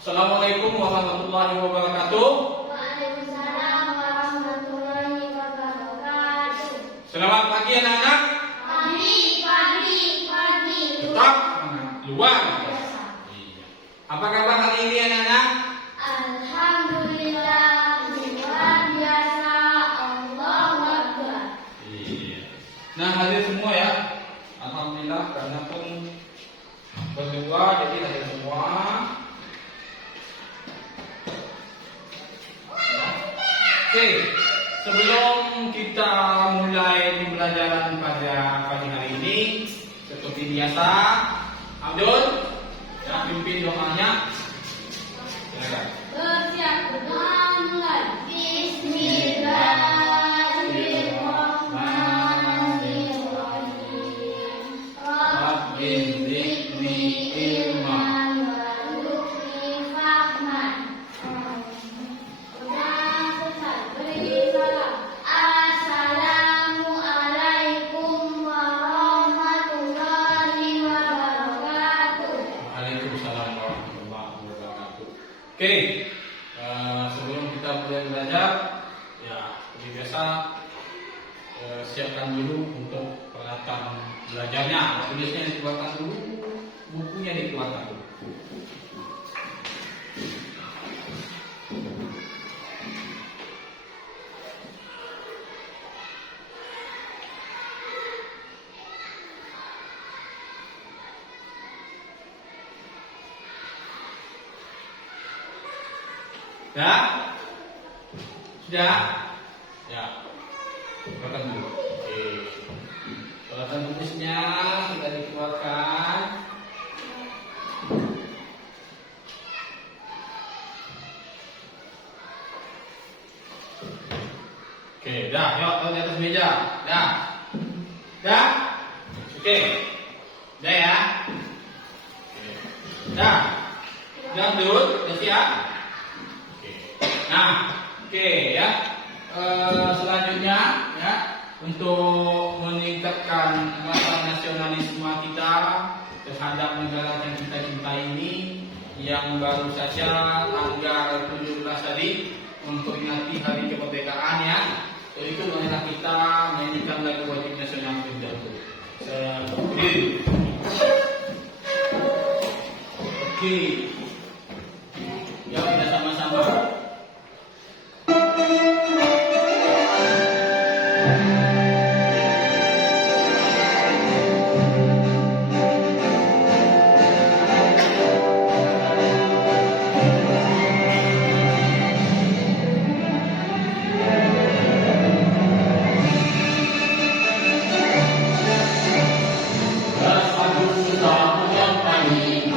Assalamualaikum warahmatullahi wabarakatuh. Waalaikumsalam warahmatullahi wabarakatuh. Selamat pagi anak-anak. Pagi. Tetap luar biasa. Iya. Apa kabar hari ini anak-anak? Alhamdulillah, luar biasa. Allahu Akbar. Iya. Nah, hadir semua ya. Alhamdulillah karena pun berdua jadi hadir semua. Oke, sebelum kita mulai pembelajaran pada pagi hari ini, seperti biasa, Abdul, ya, pimpin doanya. Silakan. Bersiap berdoa mulai. Bismillahirrahmanirrahim. Rabbi zidni ilman warzuqni fahman. Assalamualaikum warahmatullahi wabarakatuh. Waalaikumsalam warahmatullahi wabarakatuh. Oke, sebelum kita mulai belajar, ya seperti biasa, siapkan dulu untuk peralatan belajarnya. Tulisnya dikeluarkan dulu, bukunya dikeluarkan dulu. Ya? Sudah? Ya. Keluarkan dulu. Oke. Peralatan tulisnya sudah dikeluarkan. Oke, dah, yuk taruh di atas meja. Dah. Dah? Oke. Dah ya? Oke. Dah. Dah, Abdul, udah siap? Nah, oke ya. Selanjutnya ya, untuk meningkatkan rasa nasionalisme kita terhadap negara yang kita cintai ini, yang baru saja tanggal 17 tadi memperingati hari kemerdekaan ya. Jadi itu marilah kita menyanyikan lagu wajib nasional kita. Oke. Ya, kita sama-sama. Bersatu sudah yang paling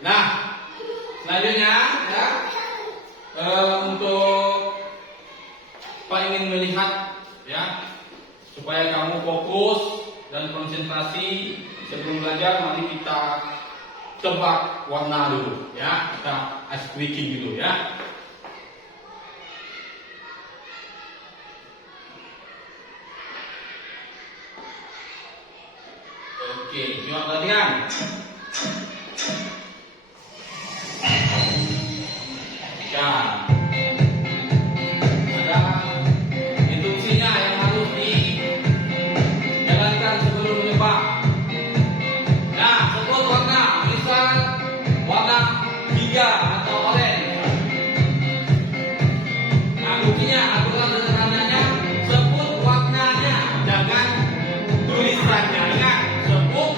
Nah, selanjutnya ya, untuk Pak ingin melihat ya, supaya kamu fokus dan konsentrasi sebelum belajar, mari kita tebak warna dulu ya, kita ice breaking dulu ya. Oke, coba perhatikan. Ya, ada instruksinya yang harus dijalankan sebelum menebak. Nah, sebut warna, misal warna hijau atau oranye. Nah, buktinya aturan sederhananya sebut warnanya, jangan tulisannya. Ingat, sebut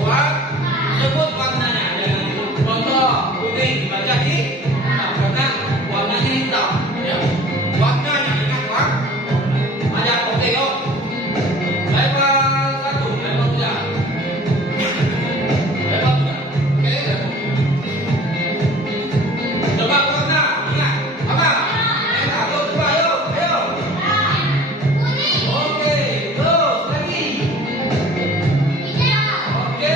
warnanya, jangan contoh kuning baca hitam karena warnanya hitam. Ya, warnanya ingat Pak. Banyak oke yuk. Level 1, level 3. Level 3. Oke, tebak warna, ingat. Apa? Merah, yuk, coba yuk, ayo. Oke, terus lagi. Oke,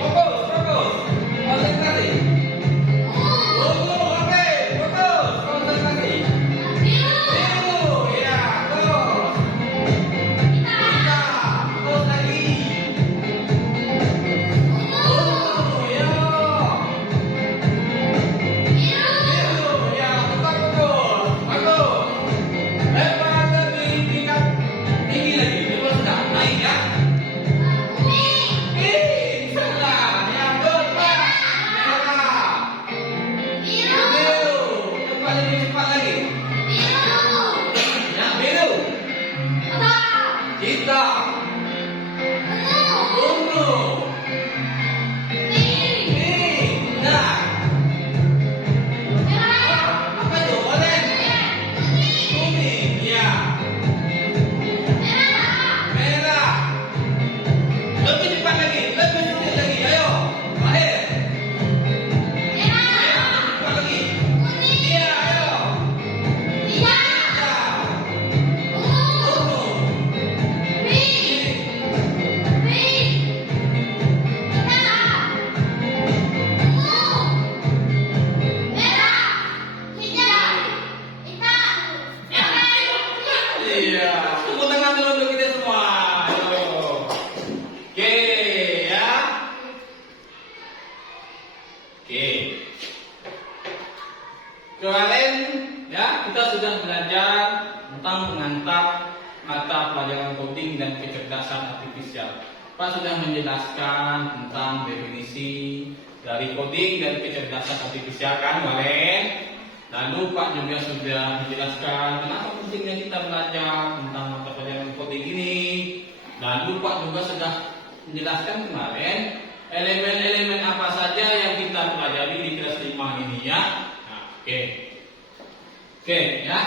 fokus. Konsentrasi. Ungu, oke, fokus, konsentrasi. Biru, ya, terus. Terus lagi. Ungu, ya. Biru, ya, tetap fokus. Bagus. Lepas lebih tingkat tinggi lagi, lepas sudah naik ya. Salah, yang keempat merah. Biru, cepat lebih cepat lagi. Yang biru, hitam, ungu, pink, nah, apa itu? Oranye, kuning, ya, merah. Lebih cepat lagi, lebih sedikit lagi, ayo. Akhir. Cepat lagi. Iya, ayo. Hitam, ungu, iya. Tepuk tangan dulu untuk kita semua. Ayo. Oke, ya. Oke. Kemarin ya kita sudah belajar tentang mengantar mata pelajaran coding dan kecerdasan artifisial. Pak sudah menjelaskan tentang definisi dari coding dan kecerdasan artifisial kan kemarin. Lalu Pak juga sudah menjelaskan kenapa pentingnya kita belajar tentang mata pelajaran coding ini. Lalu Pak juga sudah menjelaskan kemarin elemen-elemen apa saja yang kita pelajari di kelas 5 ini ya. Nah, oke. Oke, ya.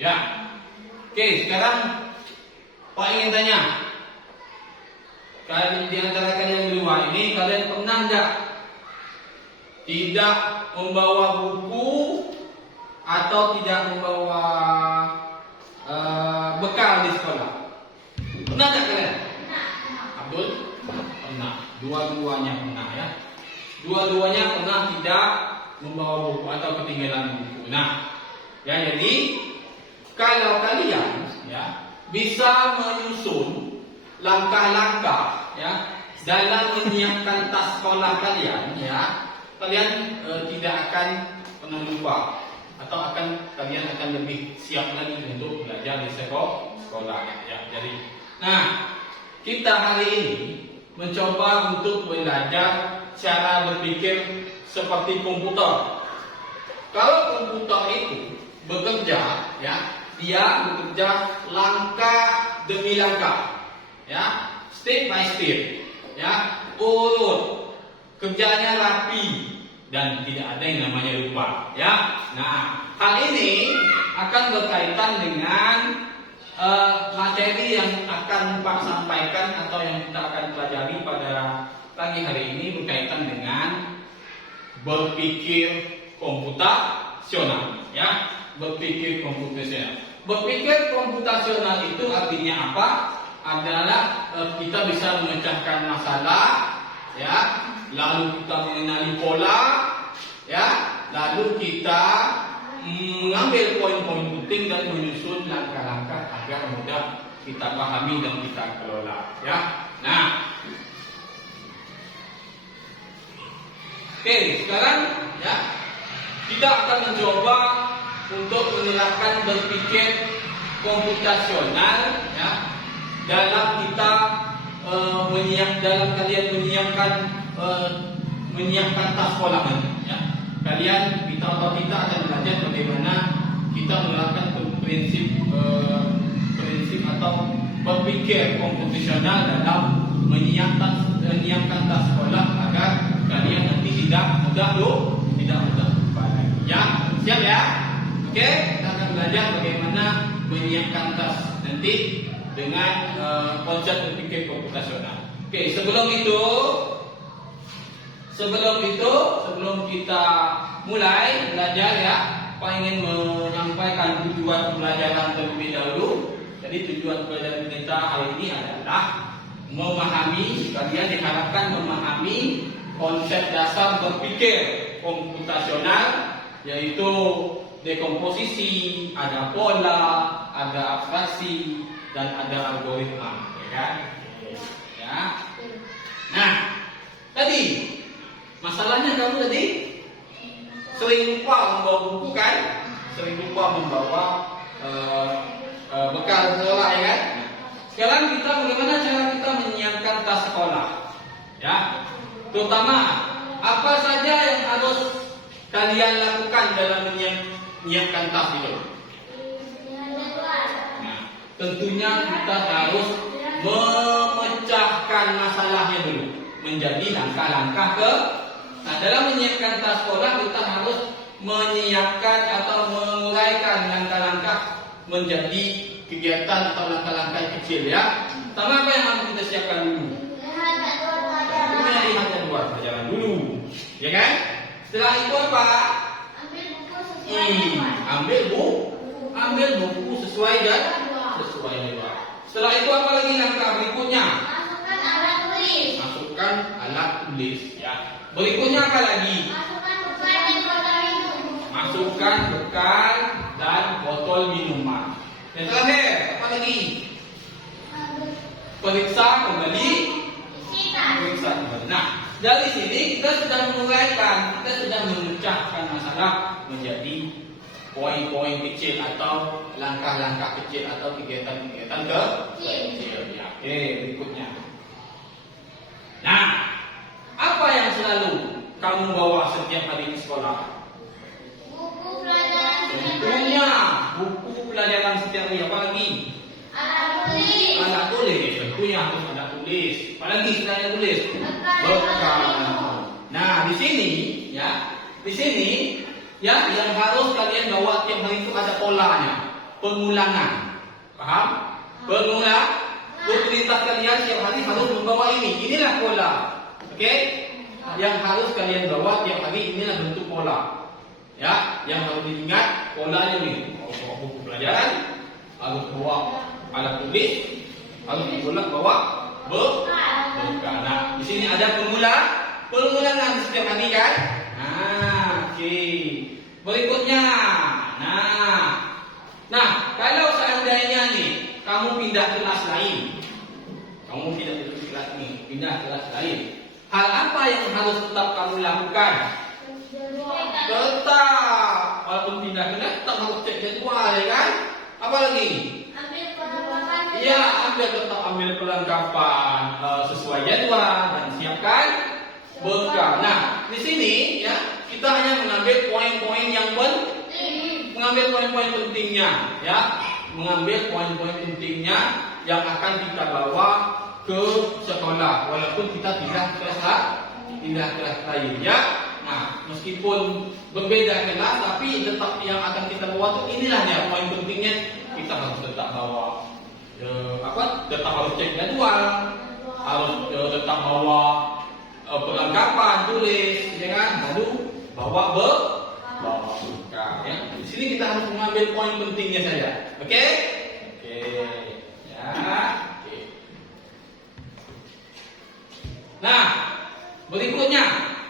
Ya. Oke, sekarang Pak ingin tanya. Kalian di antara kalian berdua ini kalian pernah enggak tidak membawa buku atau tidak membawa bekal di sekolah? Pernah enggak kalian? Abdul? Pernah. Dua-duanya pernah ya. Dua-duanya pernah tidak membawa buku atau ketinggalan buku. Nah, ya jadi kalau kalian ya bisa menyusun langkah-langkah ya dalam menyiapkan tas sekolah kalian ya, kalian tidak akan pernah lupa atau kalian akan lebih siap lagi untuk belajar di sekolah ya. Jadi, nah kita hari ini mencoba untuk belajar cara berpikir seperti komputer. Kalau komputer itu bekerja ya, dia bekerja langkah demi langkah ya. step by step, ya, urut, kerjanya rapi dan tidak ada yang namanya lupa, ya. Nah, hal ini akan berkaitan dengan materi yang akan Pak sampaikan atau yang kita akan pelajari pada pagi hari ini berkaitan dengan berpikir komputasional, ya. Berpikir komputasional. Berpikir komputasional itu artinya apa? Adalah kita bisa memecahkan masalah, ya. Lalu kita mengenali pola, ya. Lalu kita mengambil poin-poin penting dan menyusun langkah-langkah agar mudah kita pahami dan kita kelola, ya. Nah, oke, sekarang ya kita akan mencoba untuk menerapkan berpikir komputasional, ya, dalam kita dalam kalian menyiapkan tas sekolah ini, ya. Kita akan belajar bagaimana kita menerapkan prinsip atau berpikir komputasional dalam menyiapkan tas sekolah agar kalian nanti tidak mudah lupa lagi. Ya, siap ya? Oke, kita akan belajar bagaimana menyiapkan tas nanti dengan konsep berpikir komputasional. Oke, sebelum kita mulai belajar, ya, Pak ingin menyampaikan tujuan pembelajaran terlebih dahulu. Jadi tujuan pembelajaran kita hari ini adalah kalian diharapkan memahami konsep dasar berpikir komputasional, yaitu dekomposisi, ada pola, ada abstraksi, dan ada algoritma, ya kan? Ya. Nah, tadi masalahnya kamu tadi sering lupa membawa buku, kan? Sering lupa membawa bekal sekolah, ya kan? Sekarang bagaimana cara kita menyiapkan tas sekolah, ya? Terutama apa saja yang harus kalian lakukan dalam menyiapkan tas itu? Nah, tentunya kita harus memecahkan masalahnya dulu menjadi langkah-langkah dalam menyiapkan tas sekolah kita harus menyiapkan atau menguraikan langkah-langkah menjadi kegiatan atau langkah-langkah kecil, ya. Pertama, apa yang harus kita siapkan dulu? Lihat jadwal pelajaran dulu, ya kan? Setelah itu apa? Ambil buku sesuai jadwal. Setelah itu apa lagi langkah berikutnya? Masukkan alat tulis, ya. Berikutnya apa lagi? Masukkan bekal dan botol minuman. Yang terakhir apa lagi? Periksa kembali. Nah, dari sini kita sudah menguraikan, kita sudah memecahkan masalah menjadi poin-poin kecil atau langkah-langkah kecil atau kegiatan-kegiatan kecil. Ya, oke, berikutnya. Nah, apa yang selalu kamu bawa setiap hari ke sekolah? Tentunya buku pelajaran setiap hari. Apa lagi? Alat tulis. Tentunya harus ada tulis. Apa lagi selain tulis? Bekal. Nah, di sini ya, yang harus kalian bawa tiap hari itu ada polanya, pengulangan. Paham? Rutinitas kalian tiap hari harus membawa ini. Inilah pola. Oke? Yang harus kalian bawa tiap hari inilah bentuk pola. Ya, yang harus diingat polanya ini. Bawa buku pelajaran, harus bawa alat tulis, harus bawa bekal. Nah, di sini ada pengulangan setiap hari, kan? Nah, oke. Berikutnya, nah, kalau seandainya nih kamu pindah kelas lain, pindah kelas lain, hal apa yang harus tetap kamu lakukan? Tetap, walaupun pindah kelas, tetap harus cek jadwal, ya kan? Apa lagi? Ambil perlengkapan sesuai jadwal dan siapkan bekal. Nah, di sini ya kita hanya mengambil poin-poin yang pentingnya, ya, mengambil poin-poin pentingnya yang akan kita bawa ke sekolah walaupun kita pindah kelas lain ya. Nah, meskipun berbeda kelas tapi tetap yang akan kita bawa tuh inilah ya poin pentingnya, kita harus tetap bawa tetap harus cek jadwal, harus tetap bawa perlengkapan tulis ya kan, lalu bawa bekal ya. Di sini kita harus mengambil poin pentingnya saja. Oke? Oke. Ya. Oke. Nah, berikutnya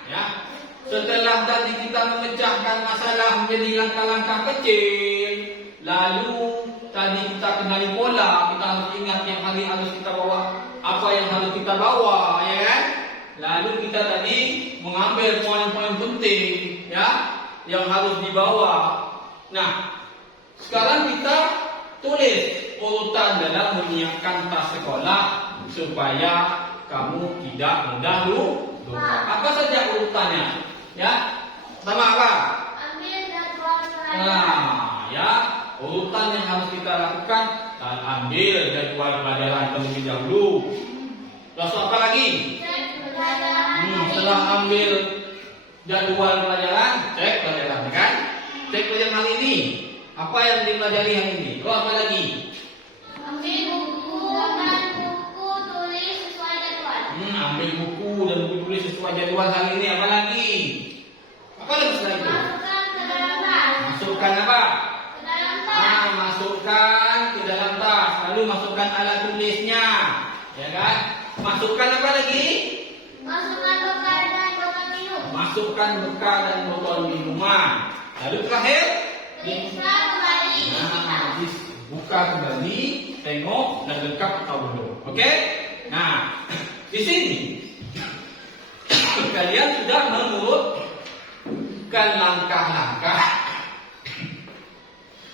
ya. Setelah tadi kita memecahkan masalah menjadi langkah-langkah kecil, lalu tadi kita kenali pola, kita harus ingat yang harus kita bawa, apa yang harus kita bawa, ya kan? Lalu kita tadi mengambil poin-poin penting, ya, yang harus dibawa. Nah, sekarang kita tulis urutan dalam menyiapkan tas sekolah supaya kamu tidak mudah lupa. Apa saja urutannya? Ya, pertama apa? Ambil jadwal pelajaran. Nah, ya, urutan yang harus kita lakukan, ambil jadwal pelajaran terlebih dahulu. Terus apa lagi? Cek pelajaran. Setelah ambil jadwal pelajaran, cek pelajaran, kan? Cek pelajaran hari ini. Apa yang dipelajari hari ini? Terus apa lagi? Ambil buku dan buku tulis sesuai jadwal. Ambil buku dan buku tulis sesuai jadwal hari ini. Apa lagi? Apa lagi setelah itu? Masukkan ke dalam tas. Masukkan apa? Ke dalam tas. Masukkan ke dalam tas. Lalu masukkan alat tulisnya, ya kan? Masukkan apa lagi? Masukkan bekal dan botol minum. Masukkan bekal dan botol minuman. Lalu terakhir, Periksa kembali. buka kembali, tengok dan lengkap atau belum. Oke? Nah, di sini kalian sudah mengurutkan langkah-langkah.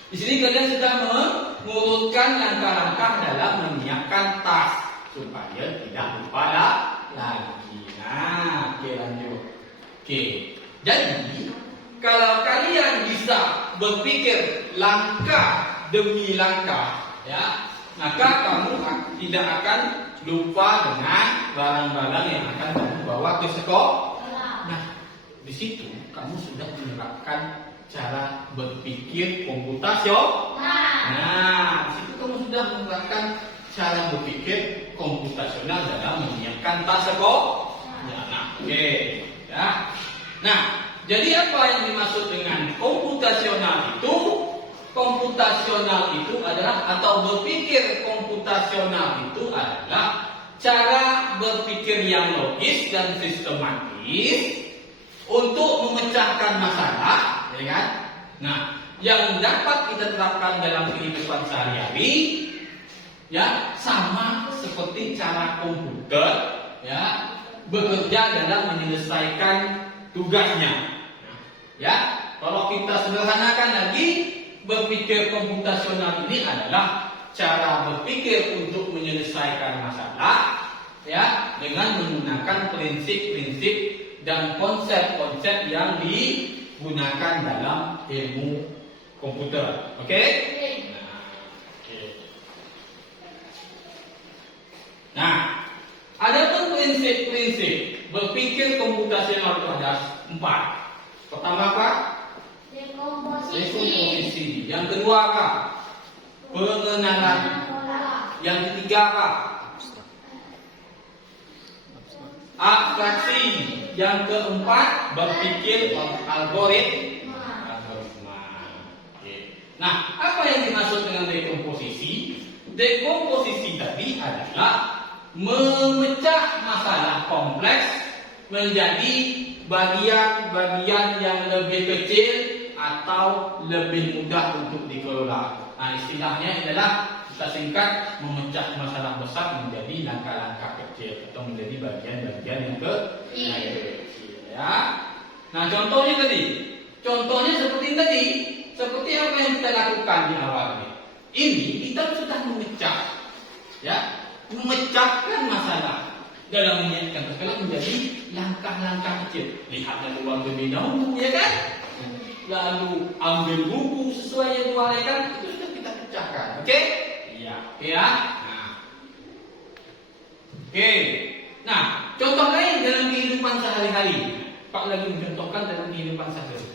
Di sini kalian sudah mengurutkan langkah-langkah dalam menyiapkan tas supaya tidak lupa lagi. Nah, oke lanjut. Oke, jadi kalau kalian bisa berpikir langkah demi langkah, ya, maka kamu tidak akan lupa dengan barang-barang yang akan kamu bawa ke sekolah. Nah, di situ kamu sudah menerapkan cara berpikir komputasional. Nah, di situ kamu sudah menerapkan cara berpikir komputasional dalam menyiapkan tas sekolah. Ya, nah, oke, ya. Nah, jadi apa yang dimaksud dengan komputasional itu? Komputasional itu adalah, atau berpikir komputasional itu adalah cara berpikir yang logis dan sistematis untuk memecahkan masalah, ya kan? Nah, yang dapat kita terapkan dalam kehidupan sehari-hari, ya, sama seperti cara komputer, ya, bekerja dalam menyelesaikan tugasnya. Ya, kalau kita sederhanakan lagi, berpikir komputasional ini adalah cara berpikir untuk menyelesaikan masalah, ya, dengan menggunakan prinsip-prinsip dan konsep-konsep yang digunakan dalam ilmu komputer. Oke? Nah, ada pun prinsip-prinsip berpikir komputasional itu ada 4. Pertama apa? Dekomposisi. Yang kedua apa? Pengenalan. Yang ketiga apa? Abstraksi. Yang keempat, berpikir algoritma. Oke. Nah, apa yang dimaksud dengan dekomposisi? Dekomposisi tadi adalah memecah masalah kompleks menjadi bagian-bagian yang lebih kecil atau lebih mudah untuk dikelola. Nah, istilahnya adalah, kita singkat, memecah masalah besar menjadi langkah-langkah kecil atau menjadi bagian-bagian yang kecil. Ya. Nah, contohnya seperti tadi, seperti apa yang kita lakukan di awal ini. Ini kita sudah memecah, ya, memecahkan masalah dalam menyiapkan sekolah menjadi langkah-langkah kecil. Lihat jadwal terlebih dahulu, ya kan? Lalu ambil buku sesuai jadwal, ya kan? Itu sudah kita pecahkan. Oke? Iya. Oke ya. Nah. Oke. Nah, contoh lain dalam kehidupan sehari-hari. Pak lagi mencontohkan dalam kehidupan sehari-hari.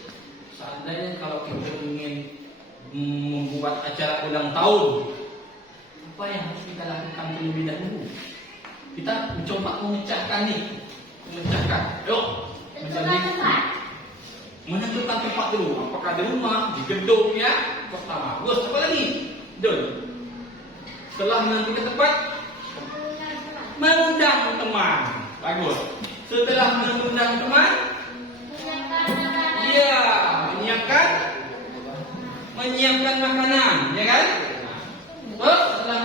Seandainya kalau kita ingin membuat acara ulang tahun, apa yang harus kita lakukan terlebih dahulu? Kita mencoba memecahkan nih, memecahkan. Yuk, Tentukan tempat. menentukan tempat dulu. Apakah di rumah, di gedung ya? Pertama. Terus apa lagi? Dul. Setelah menentukan tempat, mengundang teman. Bagus. Setelah mengundang teman, Menyiapkan makanan. iya, menyiapkan makanan, ya kan? Terus setelah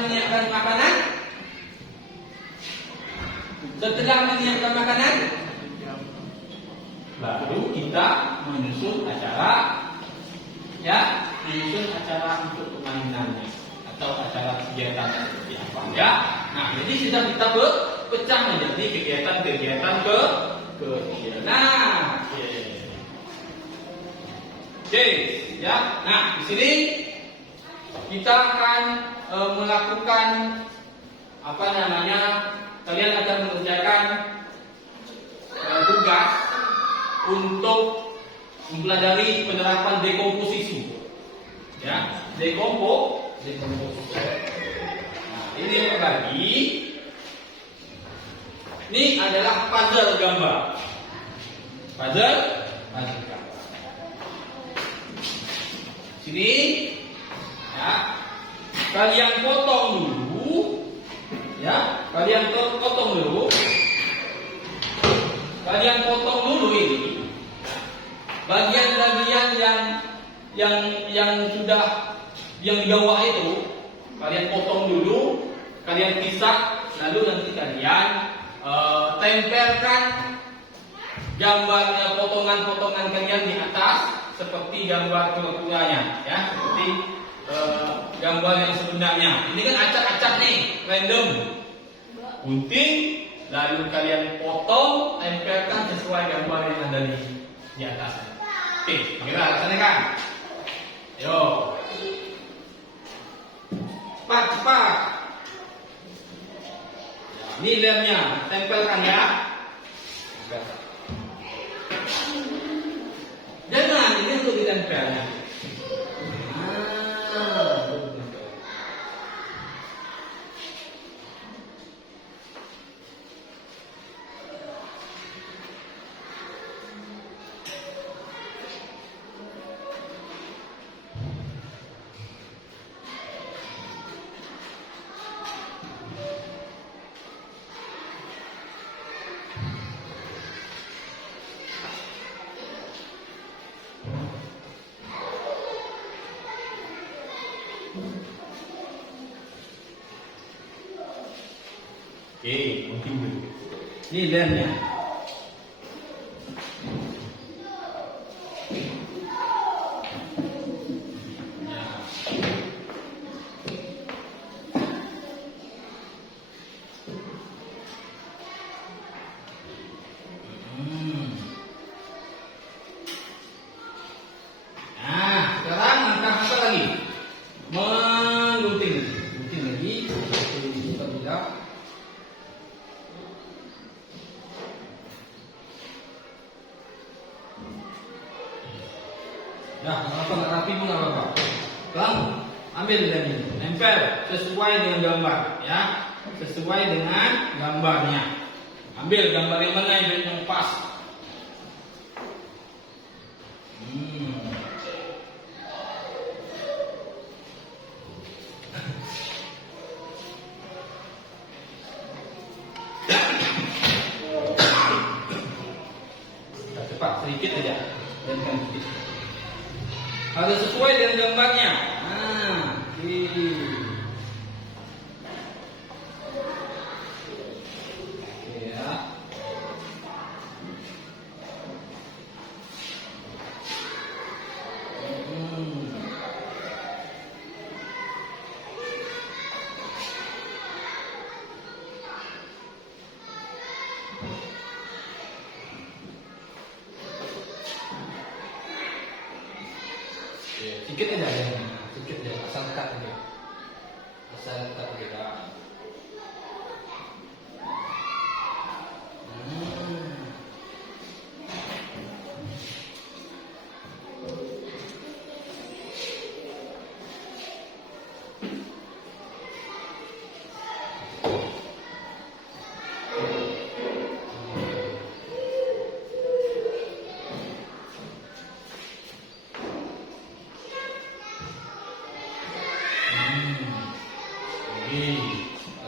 menyiapkan makanan, baru kita menyusun acara, ya, menyusun acara untuk permainannya atau acara kegiatan seperti apa, ya. Nah, jadi sudah kita pecah menjadi kegiatan-kegiatan kecil. Nah, oke, ya. Nah, di sini kita akan melakukan apa namanya? Kalian akan mengerjakan tugas untuk mempelajari penerapan dekomposisi. Ya, dekomposisi. Nah, ini berbagi. Ini adalah puzzle gambar. Puzzle gambar. Sini, ya. Kalian potong dulu, ya. Kalian potong dulu ini bagian-bagian yang sudah yang di bawah itu. Kalian potong dulu, kalian pisah, lalu nanti kalian tempelkan gambarnya, potongan-potongan kalian di atas seperti gambar kura-kuranya, ya, seperti gambar yang sebenarnya. Ini kan acak-acak nih, random, gunting, lalu kalian potong, tempelkan sesuai gambar yang ada di atas. Oke, kita laksanakan. Yo, cepat. Ini lemnya, tempelkan ya. Jangan, ini untuk ditempelnya. Oke, mungkin ini lemnya. Nah, sekarang langkah apa lagi? Menggunting lagi. Kita bilang. Ya, apa nggak rapi pun nggak apa-apa. Kamu ambil dari nempel sesuai dengan gambar, ya, sesuai dengan gambarnya. Ambil gambar yang mana yang pas. Cepat, sedikit aja. Dan sedikit. Harus sesuai dengan gambarnya. Nah, ya. Sedikit aja ya, sedikit aja, asal lekat aja, asal lekat aja.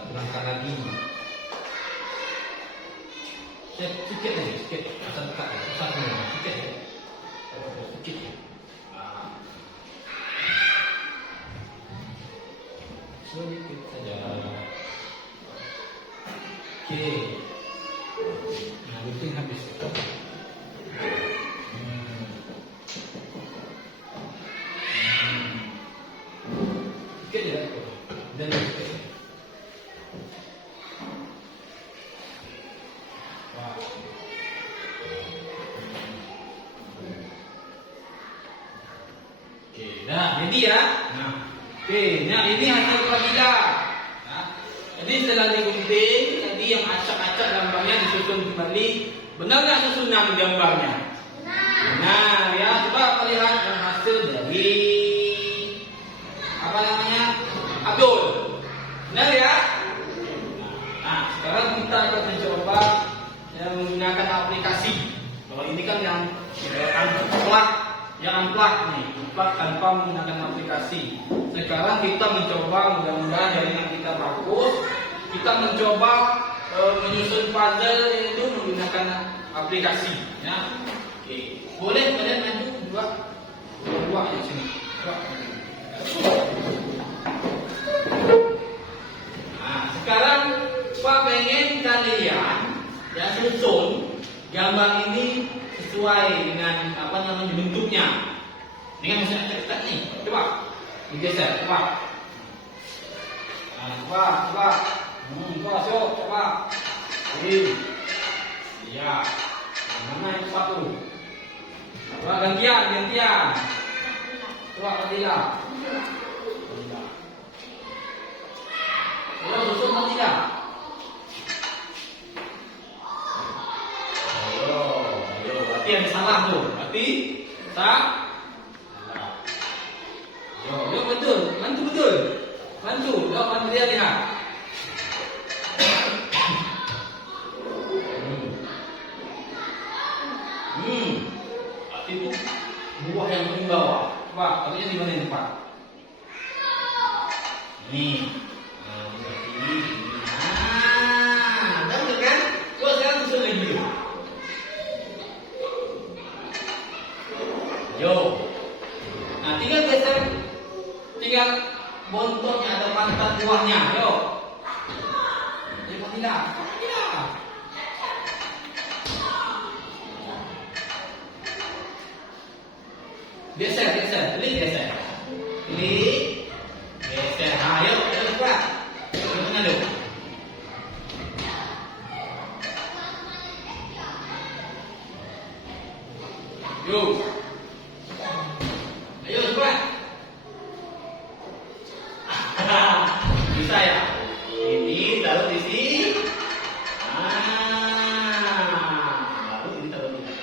Terangkan lagi. Sedikit lagi, sedikit. Asal dekat, satu, sedikit. Sedikit. Sedikit saja. Oke. Nah, gunting habis. Sedikit ya. Dan sedikit. Wah. Oke, nah jadi ya. Nah, oke, nah ini hasil pramuka. Nah, jadi setelah digunting, tadi yang acak-acak gambarnya disusun kembali. Benar nggak susunan gambarnya? Nah, ya coba lihat yang hasil dari apa namanya? Abdul. Benar ya? Nah, sekarang kita akan mencoba menggunakan aplikasi. Kalau ini kan yang unplug, yang unplug nih, unplug tanpa menggunakan aplikasi. Sekarang kita mencoba, mudah-mudahan jaringan kita bagus. Kita mencoba menyusun puzzle itu menggunakan aplikasi. Ya, oke. Boleh kalian maju dua di sini. Nah, sekarang Pak pengen kalian ya susun gambar ini sesuai dengan apa namanya bentuknya. Ini kan bisa cetak nih. Coba digeser, coba. Nah, coba. Coba syok, coba. Ini. Iya. Mana yang satu? Coba gantian. Coba Fadila. Coba susun Fadila. Berarti yang salah tuh. Berarti tak. Yo betul. Bantu betul. Bantu dia lihat. Berarti itu buah yang paling bawah. Coba, katanya di mana yang depan? Ini. Betul kan? Coba sekarang susun lagi dulu. Yo. Nah, tinggal bontotnya atau pantat buahnya. Yo. Tidak. Geser. Klik geser. Ayo cepat. Mana dulu? Yuk. Ayo cepat. Bisa ya? Ini taruh di sini. Baru ini taruh di sini.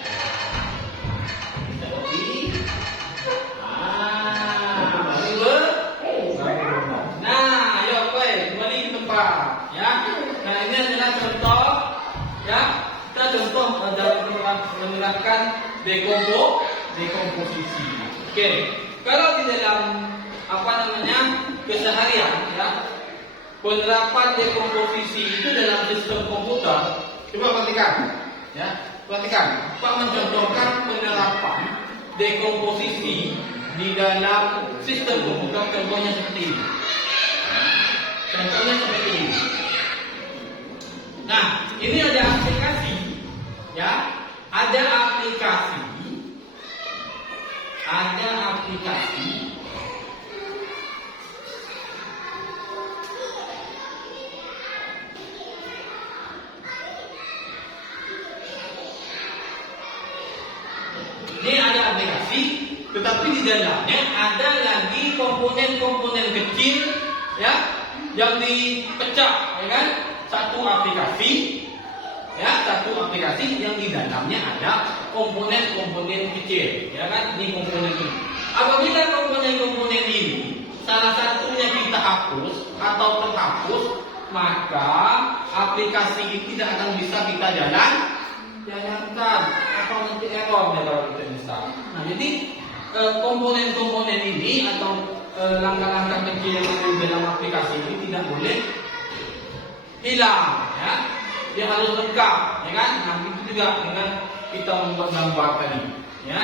Nah, ayo kembali ke tempat. Ya. Nah, ini adalah contoh. Ya. Kita contoh dalam menerapkan dekomposisi. Oke. Kalau di dalam apa namanya keseharian, ya, penerapan dekomposisi itu dalam sistem komputer. Coba perhatikan, ya, perhatikan. Pak mencontohkan penerapan dekomposisi di dalam sistem komputer. Contohnya seperti ini. Nah, ini ada aplikasi, ya, ada aplikasi. Ini ada aplikasi, tetapi di dalamnya ada lagi komponen-komponen kecil, ya, yang dipecah, ya kan? Satu aplikasi yang di dalamnya ada komponen-komponen kecil, ya kan? Ini komponen ini. Apabila komponen-komponen ini salah satunya kita hapus atau terhapus, maka aplikasi ini tidak akan bisa kita jalankan atau nanti error kalau kita bisa. Nah, jadi komponen-komponen ini atau langkah-langkah kecil yang ada di dalam aplikasi ini tidak boleh hilang, ya. Dia harus lengkap, ya kan? Nah, itu juga dengan kita membuat gambar tadi, ya.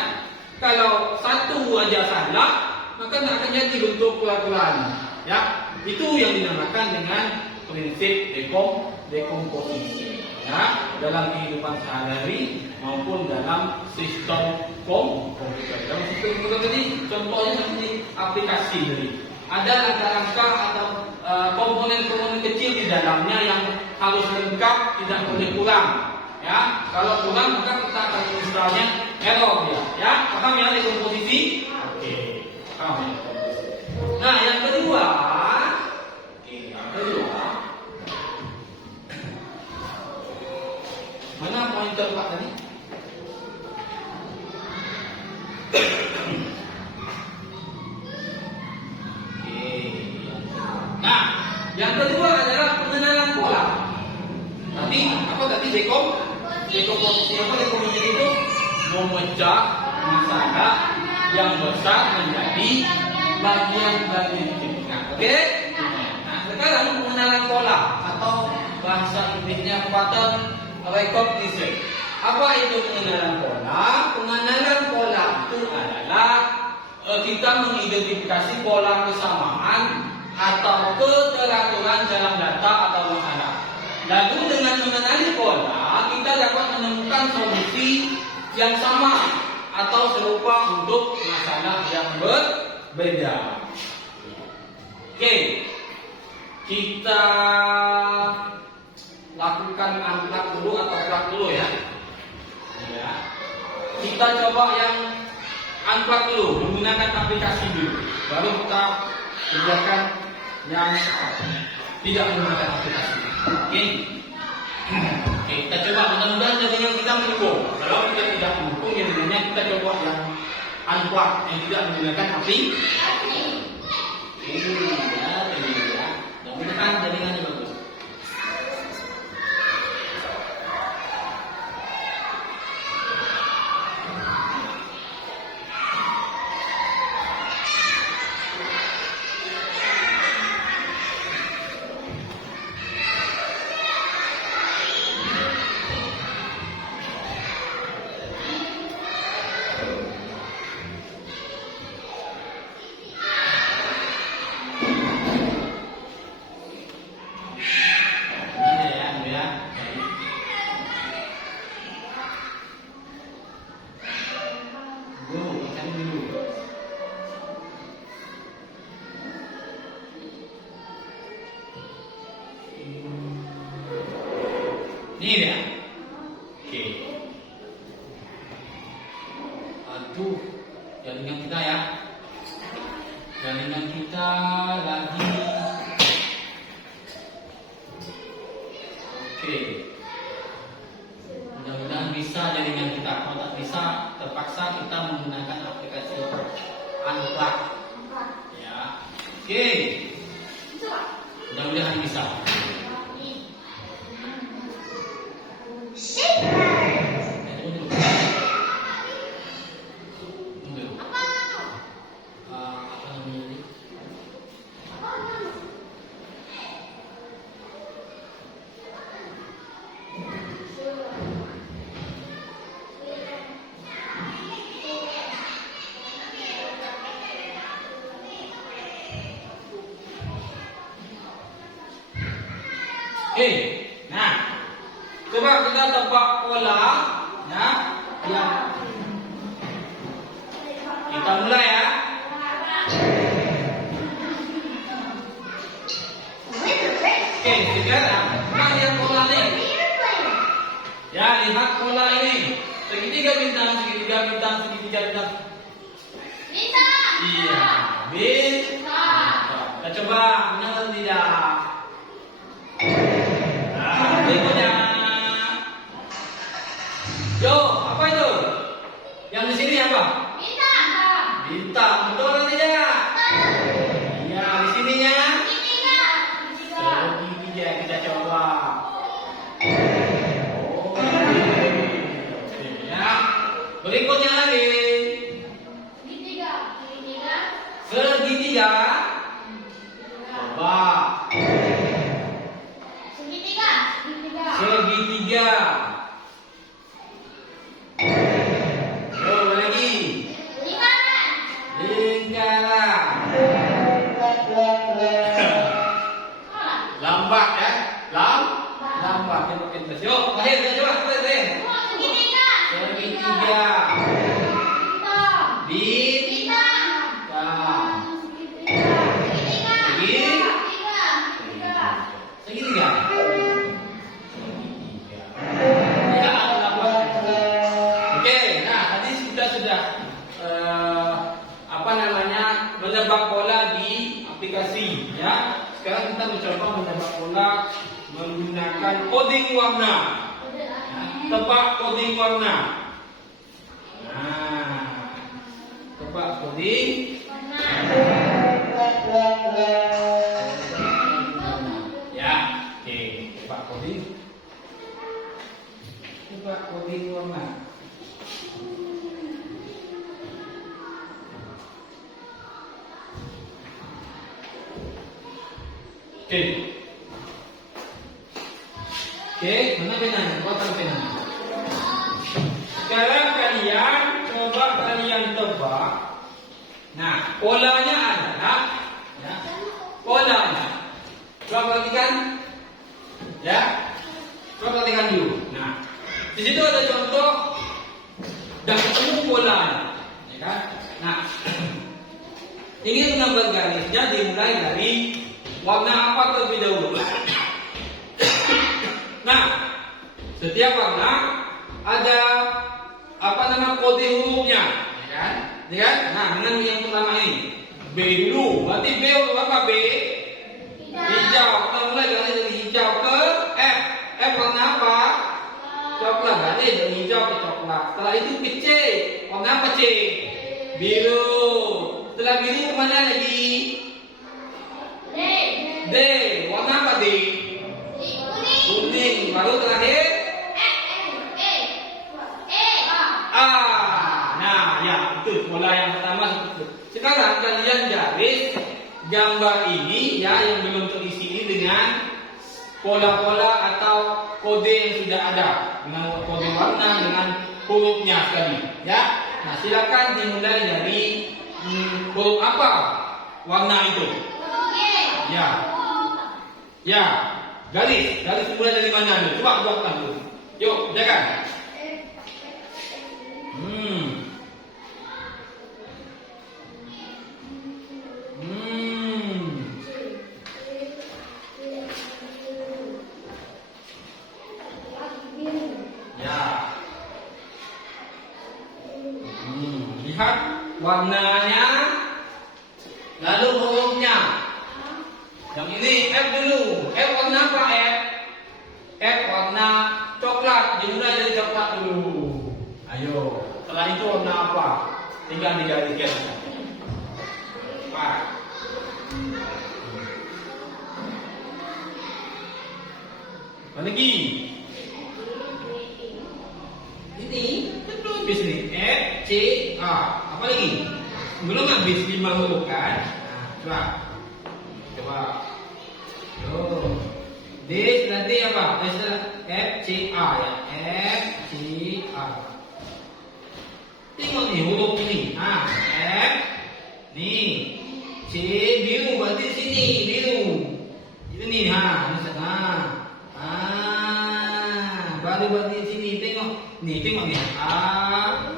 Kalau satu aja salah, maka tidak akan jadi bentuk kula-kulaan, ya. Itu yang dinamakan dengan prinsip dekomposisi, ya, dalam kehidupan sehari-hari maupun dalam sistem komputer. Dalam sistem komputer tadi contohnya seperti aplikasi tadi. Ada langkah-langkah atau komponen-komponen kecil di dalamnya yang harus lengkap, tidak boleh kurang. Ya, kalau kurang maka kita akan misalnya error dia. Ya, paham ya dekomposisi? Oke, paham ya dekomposisi. Nah, yang kedua, mana pointer Pak tadi? Nah, yang kedua adalah pengenalan pola. Tadi apa tadi dekomposisi apa dekomposisi itu memecah masalah yang besar menjadi bagian-bagian kecil. Nah, oke? Nah, sekarang pengenalan pola atau bahasa Inggrisnya pattern recognition. Apa itu pengenalan pola? Pengenalan pola itu adalah kita mengidentifikasi pola kesamaan atau keteraturan dalam data atau masalah. Lalu dengan mengenali pola, kita dapat menemukan solusi yang sama atau serupa untuk masalah yang berbeda. Oke, kita lakukan unplug dulu atau plug dulu ya. Ya. Kita coba yang unplug dulu, menggunakan aplikasi dulu. Baru kita kerjakan yang tidak menggunakan aplikasi. Oke. Oke, kita coba mudah-mudahan jaringan kita mendukung. Kalau kita tidak mendukung, jaringannya kita coba yang unplug yang tidak menggunakan aplikasi. Ya. Mudah-mudahan jaringannya bagus. Ini dia. Oke. Aduh, jaringan kita ya. Jaringan kita lagi. Oke. Mudah-mudahan bisa jaringan kita. Kalau tak bisa, terpaksa kita menggunakan aplikasi unplug. Ya. Oke. Mudah-mudahan bisa. Nah, coba kita tebak pola, ya. Kita mulai ya. Oke, sekarang kita lihat pola ini. Ya, lihat pola ini. Segitiga bintang, segitiga bintang, segitiga bintang. Bintang. Iya, bintang. Kita coba, benar atau tidak? Berikutnya, yo, apa itu? Yang di sini apa? Bintang. Bintang, betul atau tidak? Ya, di sininya segitiga. Kita coba. Oke, ya. Berikutnya lagi. Segitiga. Coba. Segitiga. Lambat. Coba kita. Yuk, lahir ya coba. Lahir. Segitiga. Segitiga. Bintang. Segitiga. Ya, lambat. Oke, nah tadi kita sudah menebak bola di aplikasi, ya. Sekarang kita mencoba menebak bola menggunakan coding warna. Tebak coding warna. Nah, tebak coding. Ya, oke, tebak coding. Tebak coding warna. Oke, mana penanya? Buatkan penanya. Sekarang kalian tebak. Nah, polanya adalah, ya, polanya. Coba perhatikan, ya. Coba perhatikan dulu. Nah, di situ ada contoh dan ketemu polanya, ya kan? Nah, ingin menambah garisnya dimulai dari warna apa terlebih dahulu. Nah, setiap warna ada kode hurufnya, ya kan? Ya kan? Nah, dengan yang pertama ini B dulu. Berarti B untuk apa? B hijau. Kita mulai dari hijau ke F. F warna apa? Coklat. Berarti dari hijau ke coklat. Setelah itu ke C. Warna apa C? Biru. Setelah biru kemana lagi? D. Warna apa D? Kuning. Baru terakhir A. Nah, ya itu pola yang pertama seperti itu. Sekarang kalian garis gambar ini, ya, yang belum terisi ini dengan pola-pola atau kode yang sudah ada, dengan kode warna, dengan hurufnya sekali, ya. Nah, silakan dimulai dari huruf apa warna itu? Ya. Ya, garis mulai dari mana dulu? Coba buatkan dulu. Yuk, jaga. Ya. Lihat warnanya, lalu hurufnya. Yang ini F dulu. F warna apa F? F warna coklat. Dimulai dari coklat dulu. Ayo. Setelah itu warna apa? Tinggal digariskan. Apa? Apa lagi? Ini belum habis nih. F, C, A. Apa lagi? Belum habis 5 huruf kan? Nah, coba. Yo. D setelah D apa? Setelah F, C, A, ya. F, C, A. Tengok nih huruf ini. F. Nih. C biru, berarti sini biru. Itu nih, ini sana. Baru berarti sini. Tengok. Nih, tengok nih. A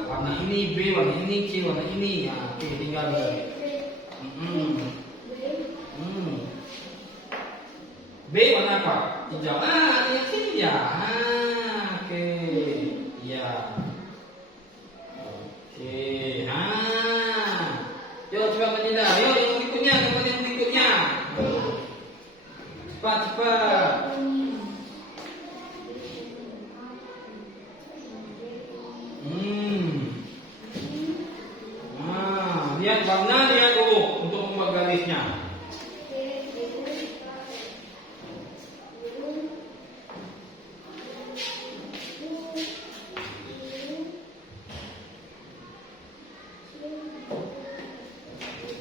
warna ini, B warna ini, C warna ini. Ya, oke, tinggal nih. B warna apa? Hijau. Lihat sini ya. Oke. Iya. Oke. Yuk, coba menilai. Yuk, yang berikutnya, tempat yang berikutnya. Cepat. Lihat warna, lihat huruf untuk membuat garisnya.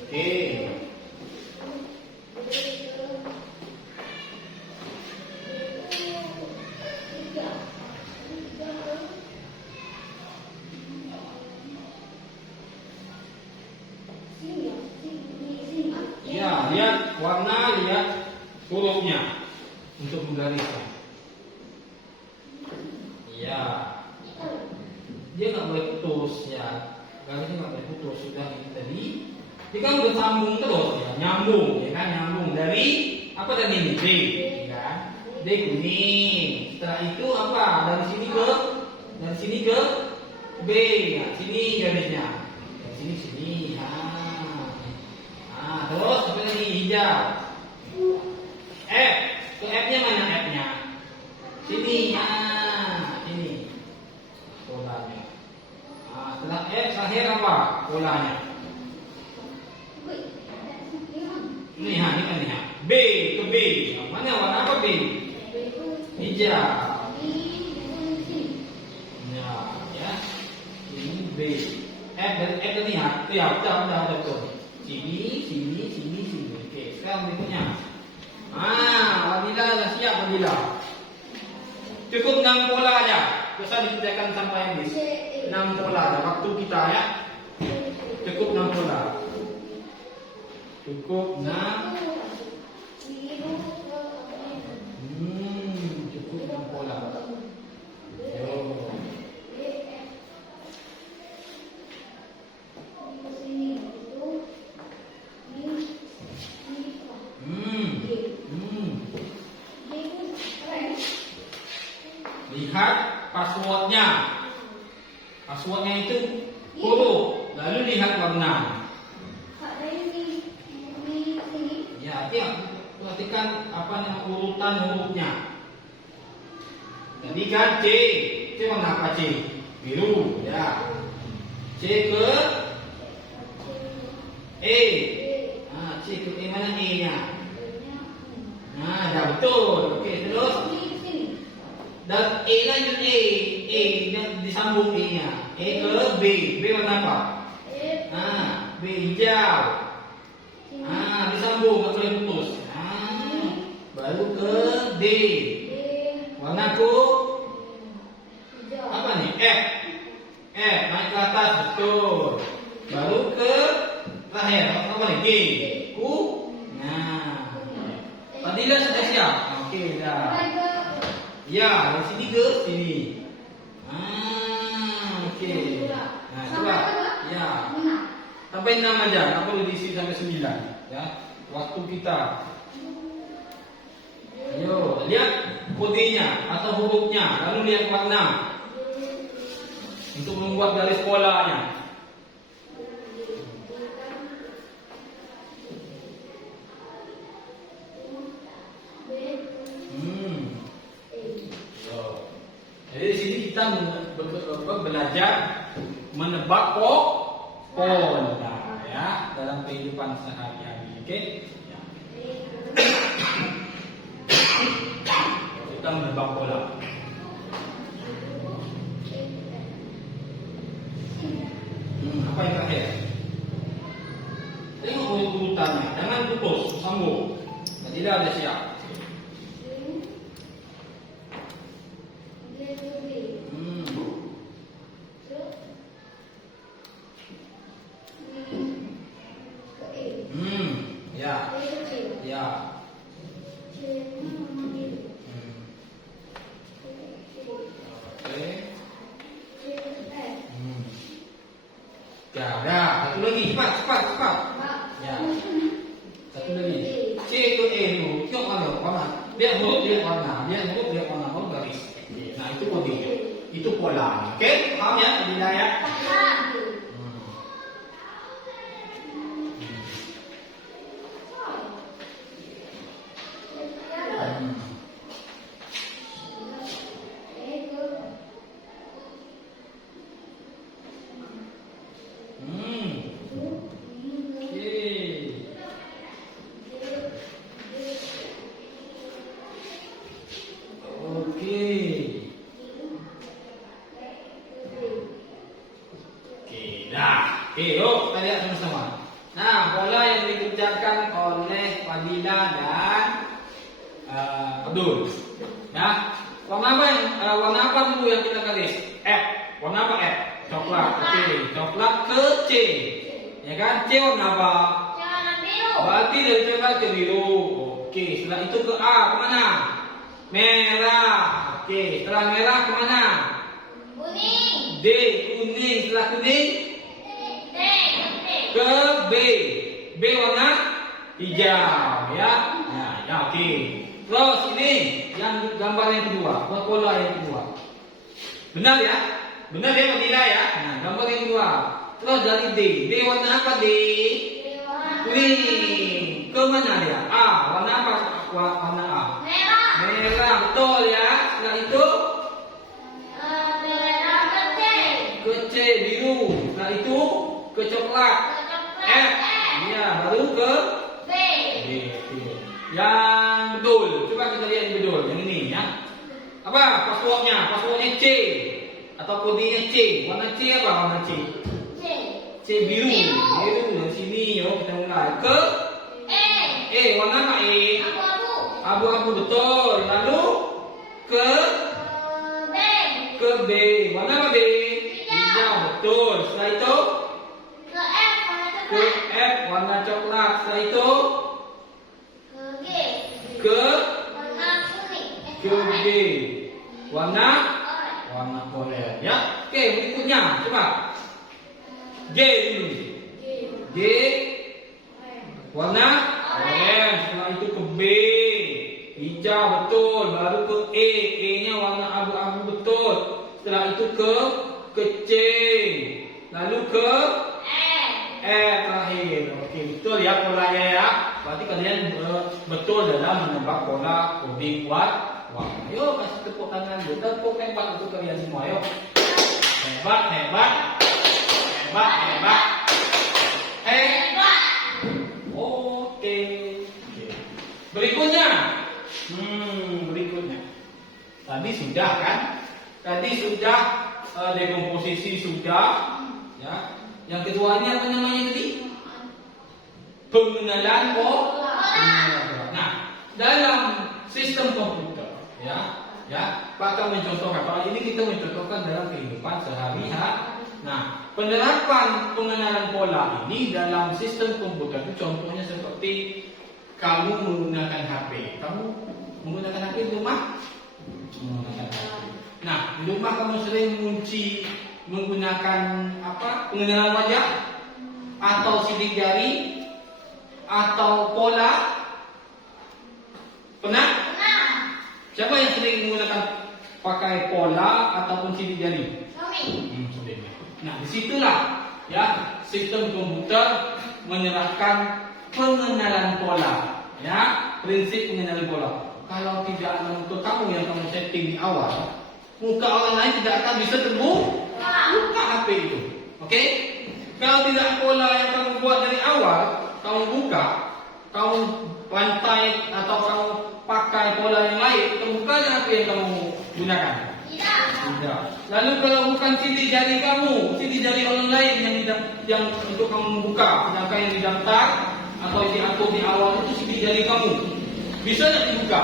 Oke. Ya, lihat warna, lihat hurufnya untuk menggaris. garisnya. Ya. Dia nggak boleh putus ya. Garisnya nggak boleh putus. Sudah ini tadi. Dia kan bersambung terus ya, nyambung ya kan, nyambung dari apa tadi ini D, ya kan? D kuning. Setelah itu apa? Dari sini ke B. Nah, sini garisnya. Dari sini. Terus apa lagi? Hijau. F. Ke F-nya mana F-nya? Sini. Sini. Polanya. Setelah F terakhir apa? Polanya. Ini kan. B ke B. Mana warna apa B? Hijau. Ya. Ini B. F dan F tadi ya. Itu ya, udah betul. Sini. Oke, sekarang berikutnya. Fadila dah siap Fadila. Cukup 6 pola aja. Bisa dikerjakan sampai habis. 6 pola dah waktu kita ya. Cukup 6 pola. Cukup 6. Cukup 6 pola. Yo. Lihat passwordnya. Passwordnya itu huruf. Lalu lihat warna. Ya, perhatikan apa nama urutan hurufnya. Jadi kan C warna apa C? Biru, ya. C ke E. C ke E mana E-nya? Dah betul. Okey, terus dan E lanjut E dan disambung E-nya. E ke B. B warna apa? B hijau. Disambung, tak boleh putus. Baru ke D. Warna apa nih? F. Naik ke atas, betul. Baru ke terakhir, apa nih? G. Fadila sudah siap? Okey, dah. Ya, dari sini ke sini. Okey. Coba. Ya. Sampai 6 aja, tak perlu diisi sampai 9. Ya, waktu kita. Ayo, lihat kodenya atau hurufnya, lalu lihat warna untuk membuat garis polanya. Jadi di sini kita belajar menebak pola ya dalam kehidupan sehari-hari. Oke? Ya. Kita menebak pola. Apa yang terakhir? Tengok urutannya, jangan putus, sambung. Tidak ada siap. Ya. Ya. Oke. Ya, dah. Satu lagi, cepat. Ya. Satu lagi. C ke E dulu. Tengok warna. Lihat huruf, lihat warna. Baru garis. Nah, itu kodenya. Itu pola. Oke? Paham ya? Tidak ya? Oke, yuk kita lihat sama-sama. Nah, pola yang dikerjakan oleh Fadila dan Abdul. Ya, warna apa dulu yang kita garis? F. Warna apa F? Coklat. Oke, coklat ke C. Ya kan? C warna apa? Warna biru. Berarti dari coklat ke biru. Oke, setelah itu ke A, kemana? Merah. Oke, setelah merah kemana? Kuning. D. Kuning. Setelah kuning D. Kuning. ke B. B warna hijau ya. Nah, ya oke. Terus ini yang gambar yang kedua, pola yang kedua. Benar ya? Benar ya menilai ya? Nah, gambar yang kedua. Terus dari D. D warna apa D? Kuning. Ke mana dia? A. Warna apa? Warna A. Merah. Merah, betul ya. Setelah itu Merah ke C. ke C biru. Setelah itu ke coklat. F. Iya, baru ke B. B. Oke. Yang betul. Coba kita lihat yang betul. Yang ini ya. Apa passwordnya? Passwordnya C atau kodenya C. Warna C apa? Warna C. C. C biru. Biru dari sini. Yuk kita mulai ke E. Warna apa E? Abu-abu. Abu-abu betul. Lalu ke B. B. Warna apa B? Hijau betul. Setelah itu Ke F. ke F warna coklat. Setelah itu Ke G. ke Warna kuning. G warna Oranye. oranye ya. Oke, berikutnya coba G dulu. G warna oranye. Setelah itu ke B hijau betul. Baru ke E nya warna abu-abu betul. Setelah itu ke C. Lalu ke terakhir. Oke, betul ya polanya ya. Berarti kalian betul dalam menebak pola koding warna. Ayo kasih tepuk tangan dulu. Tepuk hebat untuk kalian semua. Ayo. Hebat, hebat. Hebat, hebat. Hebat. Oke. Berikutnya. Berikutnya. Tadi sudah kan? Tadi sudah dekomposisi sudah. Ya. Yang kedua ini apa namanya tadi? Pengenalan pola. Nah, dalam sistem komputer, Pak akan mencontohkan. Kalau ini kita mencontohkan dalam kehidupan sehari-hari. Nah, penerapan pengenalan pola ini dalam sistem komputer itu contohnya seperti kamu menggunakan HP. Kamu menggunakan HP di rumah? Menggunakan HP. Nah, di rumah kamu sering mengunci menggunakan apa? Pengenalan wajah atau sidik jari atau pola? Pernah? Siapa yang sering menggunakan pakai pola ataupun sidik jari? Nah, disitulah ya sistem komputer menyerahkan pengenalan pola, ya prinsip pengenalan pola. Kalau tidak ada muka kamu yang kamu setting di awal, muka orang lain tidak akan bisa buka HP itu. Oke? Kalau tidak pola yang kamu buat dari awal, kamu buka, kamu lantai atau kamu pakai pola yang lain, bukan HP yang kamu gunakan. Tidak. Lalu kalau bukan sidik jari kamu, sidik jari orang lain yang untuk kamu buka, sedangkan yang didaftar atau diatur di awal itu sidik jari kamu, bisa tidak dibuka?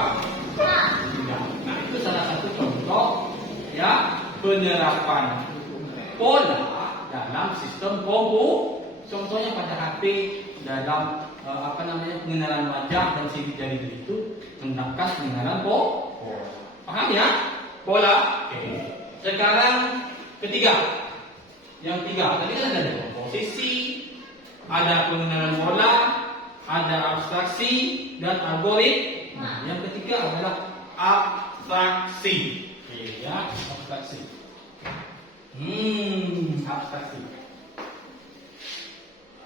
Tidak. Nah, itu salah satu contoh ya penerapan pola dalam sistem komputer. Contohnya pada HP dalam pengenalan wajah dan sidik jari itu menggunakan pengenalan pola. Paham ya? Pola. Oke. Sekarang ketiga. Yang tiga tadi kan ada komposisi, ada pengenalan pola, ada abstraksi dan algoritma. Yang ketiga adalah abstraksi. Oke, ya, abstraksi. Abstraksi.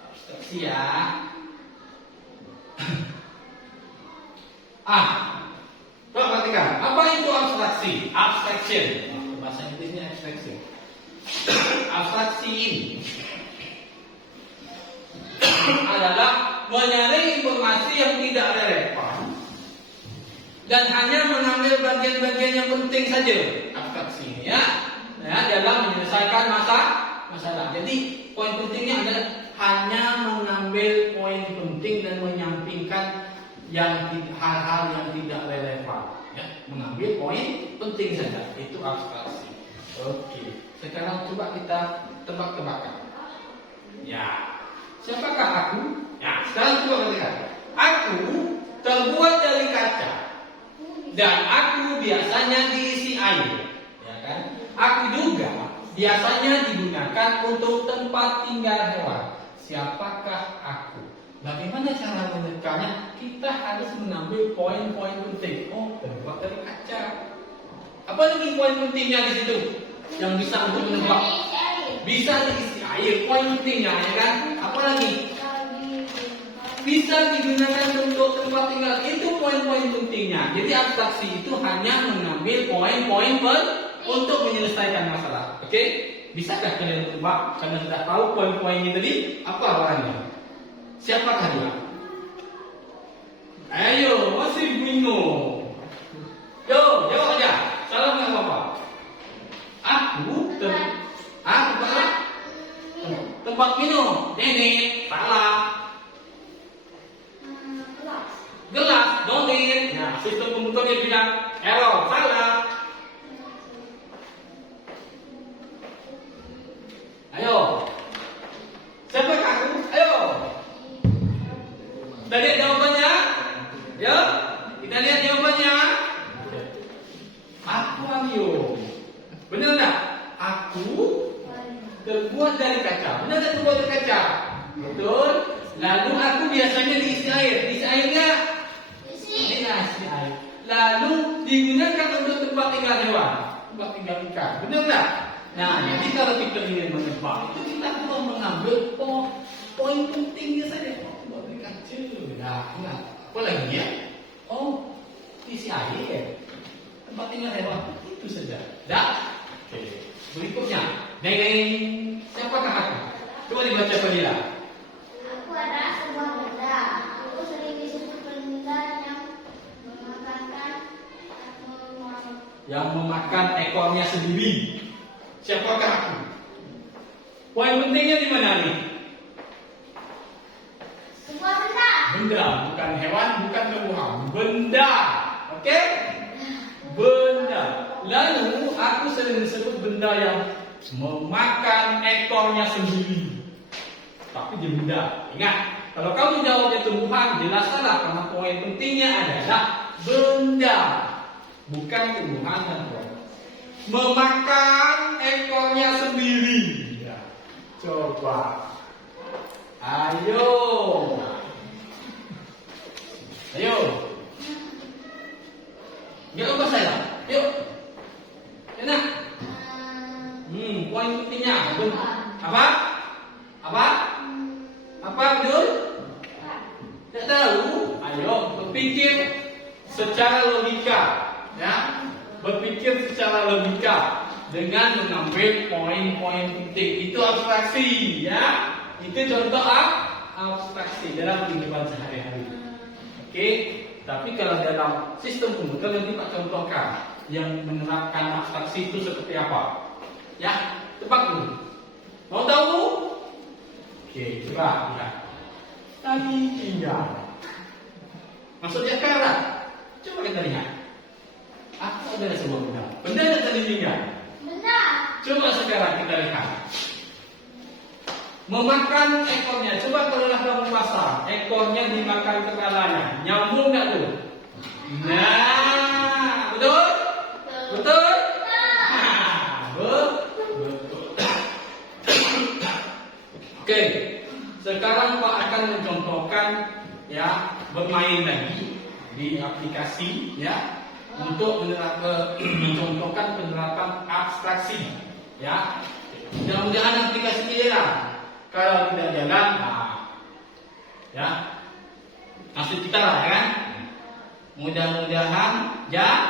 Abstraksi ya. Coba perhatikan, apa itu abstraksi? Abstraction. Bahasa Inggrisnya abstraction. Abstraksi ini adalah menyaring informasi yang tidak relevan dan hanya mengambil bagian-bagian yang penting saja. Abstraksi ini ya dalam menyelesaikan masalah. Jadi poin pentingnya adalah hanya mengambil poin penting dan menyampingkan hal-hal yang tidak relevan. Ya, mengambil poin penting saja. Itu abstraksi. Oke. Sekarang coba kita tebak-tebakan. Ya. Siapakah aku? Ya, sekarang coba perhatikan. Aku terbuat dari kaca. Dan aku biasanya diisi air, ya kan? Aku juga biasanya digunakan untuk tempat tinggal hewan. Siapakah aku? Bagaimana cara menekannya? Kita harus mengambil poin-poin penting. Oh, terbuat dari kaca. Apa lagi poin pentingnya di situ? Yang bisa untuk menebak? Bisa diisi air. Poin pentingnya, ya kan? Apa lagi? Bisa digunakan untuk tempat tinggal. Itu poin-poin pentingnya. Jadi abstraksi itu hanya mengambil poin-poin untuk menyelesaikan masalah. Oke? Bisakah kalian tebak? Karena sudah tahu poin-poinnya tadi, apa orangnya? Siapakah dia? Ayo, masih bingung. Yo, jawab aja. Salah nggak apa-apa. Tempat minum. Nenek, salah. Gelas, donit. Nah, sistem komputernya bilang error, salah. Ayo. Siapa aku? Ayo. Kita lihat jawabannya. Ya. Kita lihat jawabannya. Aku Ayo. Benar enggak? Aku terbuat dari kaca. Benar enggak terbuat dari kaca? Betul. Lalu aku biasanya diisi air. Diisi air enggak? Diisi air. Lalu digunakan untuk tempat tinggal hewan, tempat tinggal ikan. Benar enggak? Nah, jadi kalau kita ingin menebak, itu kita perlu mengambil poin pentingnya saja. Oh, tempat tinggal kecil. Nah, apa lagi ya? Oh, diisi air. Tempat tinggal hewan. Itu saja. Dah. Oke. Berikutnya. Neng. Siapakah aku? Coba dibaca Fadila. Aku adalah sebuah benda. Aku sering disebut benda yang memakan ekornya sendiri. Siapakah aku? Poin pentingnya di mana nih? sebuah benda. Benda, bukan hewan, bukan tumbuhan. Benda. Oke? Benda. Lalu aku sering disebut benda yang memakan ekornya sendiri. Tapi dia benda. Ingat, kalau kamu jawabnya tumbuhan, jelas salah karena poin pentingnya adalah benda, bukan tumbuhan dan hewan. Memakan ekornya sendiri. Ya. Coba. Ayo. Ayo. Jawab apa saya? Yuk. Enak. Poin pentingnya. Apa? Apa? Apa betul? Tidak tahu. Ayo berpikir secara logika, ya. Berpikir secara logika dengan mengambil poin-poin penting. Itu abstraksi, ya. Itu contoh abstraksi dalam kehidupan sehari-hari. Oke. Tapi kalau dalam sistem komputer nanti Pak contohkan yang menerapkan abstraksi itu seperti apa. Ya, tebak dulu. Mau tahu? Oke, coba lihat. Tadi tinggal. Maksudnya karat. Coba kita lihat. Apa adalah sebuah benda? Benda yang tadi tinggal. Benda. Coba sekarang kita lihat. Memakan ekornya. Coba kalau kamu pasang, ekornya dimakan kepalanya. Nyambung nggak tuh? Nah, betul? Betul? Nah, betul. Oke, sekarang Pak akan mencontohkan ya bermain lagi di aplikasi ya untuk mencontohkan penerapan abstraksi ya. Mudah-mudahan aplikasi ini jalan. Kalau tidak jalan, nah, ya maksud kita lah kan. Mudah-mudahan jalan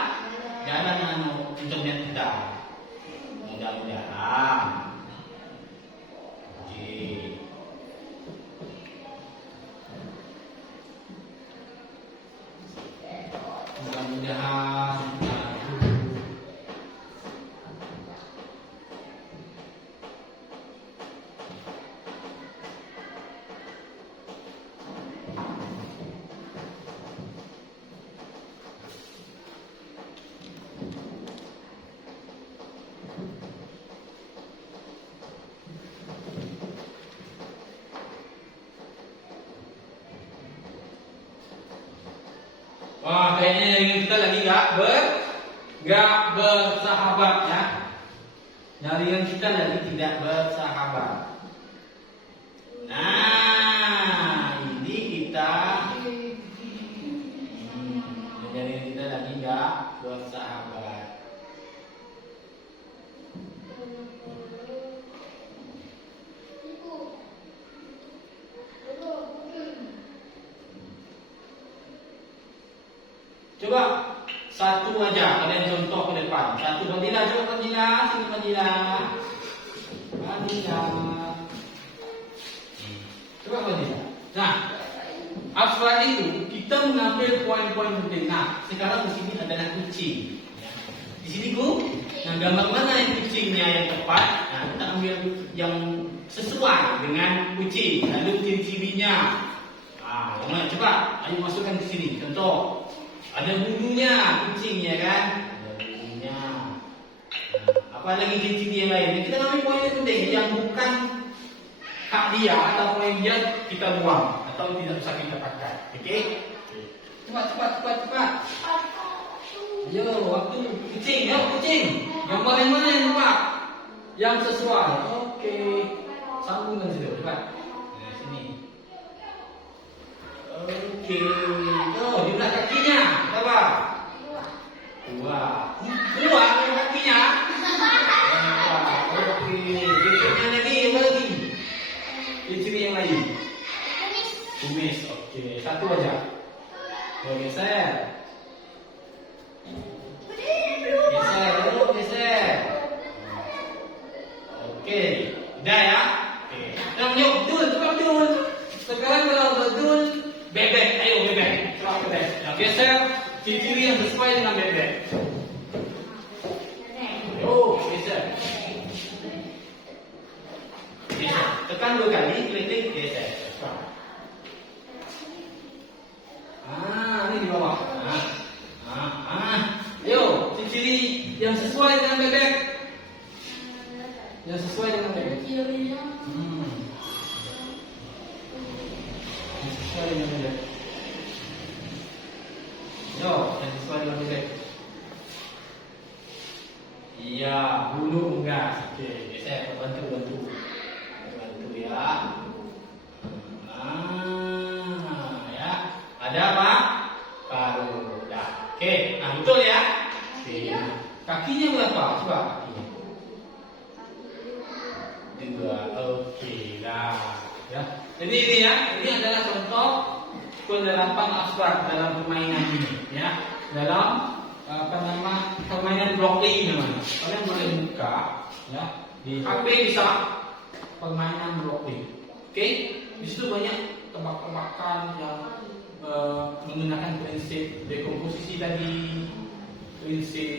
internet kita. Mudah-mudahan. Oke. Mudah-mudahan. Wah, kayaknya yang kita lagi nggak nggak bersahabat ya. Jaringan kita lagi tidak bersahabat. Nah, ini kita jaringan kita lagi nggak bersahabat. Coba satu aja kalian contoh ke depan. Satu Fadilah, coba Fadilah, sini Fadilah. Fadilah. Coba Fadilah. Nah, abstrak itu kita mengambil poin-poin penting. Nah, sekarang di sini adalah kucing. Di sini nah gambar mana yang kucingnya yang tepat? Nah, kita ambil yang sesuai dengan kucing. Lalu ciri-cirinya. Nah, yang mana? Coba, ayo masukkan ke sini. Contoh. Ada bulunya kucing ya kan? Ada bulunya. Nah, apa lagi ciri-ciri yang lain? Kita ambil poin yang penting yang bukan hak dia atau poin dia kita buang atau tidak usah kita pakai. Oke? Cepat. Yo, waktu kucing, kucing. Gambar yang mana yang tepat? Yang sesuai. Oke. Sambungkan situ, cepat. Nah, sini. Oke. Oh, di belakang kakinya. Berapa? Dua yang kakinya. Oke. Berikutnya lagi, apa lagi? Ciri yang lain. Kumis. Oke. Satu aja. Geser. Geser. Oke. Udah ya? Oke. Nah, yuk, betul. Sekarang kalau betul bebek, ayo bebek. Coba bebek. Nah, geser ciri-ciri yang sesuai dengan bebek. Ayo, geser. Tekan 2 kali, klik geser. Ini di bawah. Ayo, ciri-ciri yang sesuai dengan bebek. Yang sesuai dengan bebek. Yang sesuai dengan bebek. Yo, yang sesuai dengan bebek. Iya, bulu enggak. Oke, geser, bantu ya. Ya. Ada apa? Paruh. Dah. Oke, nah betul ya. Oke. Kakinya berapa? Coba kakinya. 2. Oke, dah. Ya. Jadi ini adalah contoh penerapan abstrak dalam permainan ini, ya. Dalam permainan blockly namanya. Kalian boleh buka, ya. Di HP bisa permainan blockly. Oke? Di situ banyak tebak-tebakan yang menggunakan prinsip dekomposisi tadi, prinsip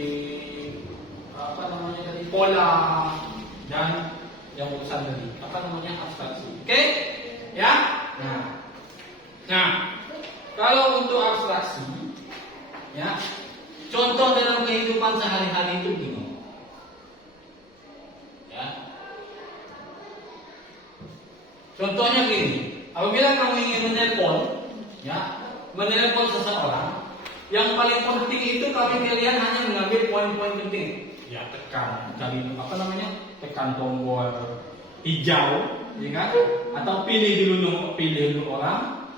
tadi pola dan yang urusan tadi abstraksi. Oke? Ya? Nah, kalau untuk abstraksi, ya, contoh dalam kehidupan sehari-hari itu gini. Ya. Contohnya gini, apabila kamu ingin menelpon seseorang, yang paling penting itu kalian hanya mengambil poin-poin penting. Ya, tekan tekan tombol hijau, ya kan? Atau pilih dulu orang,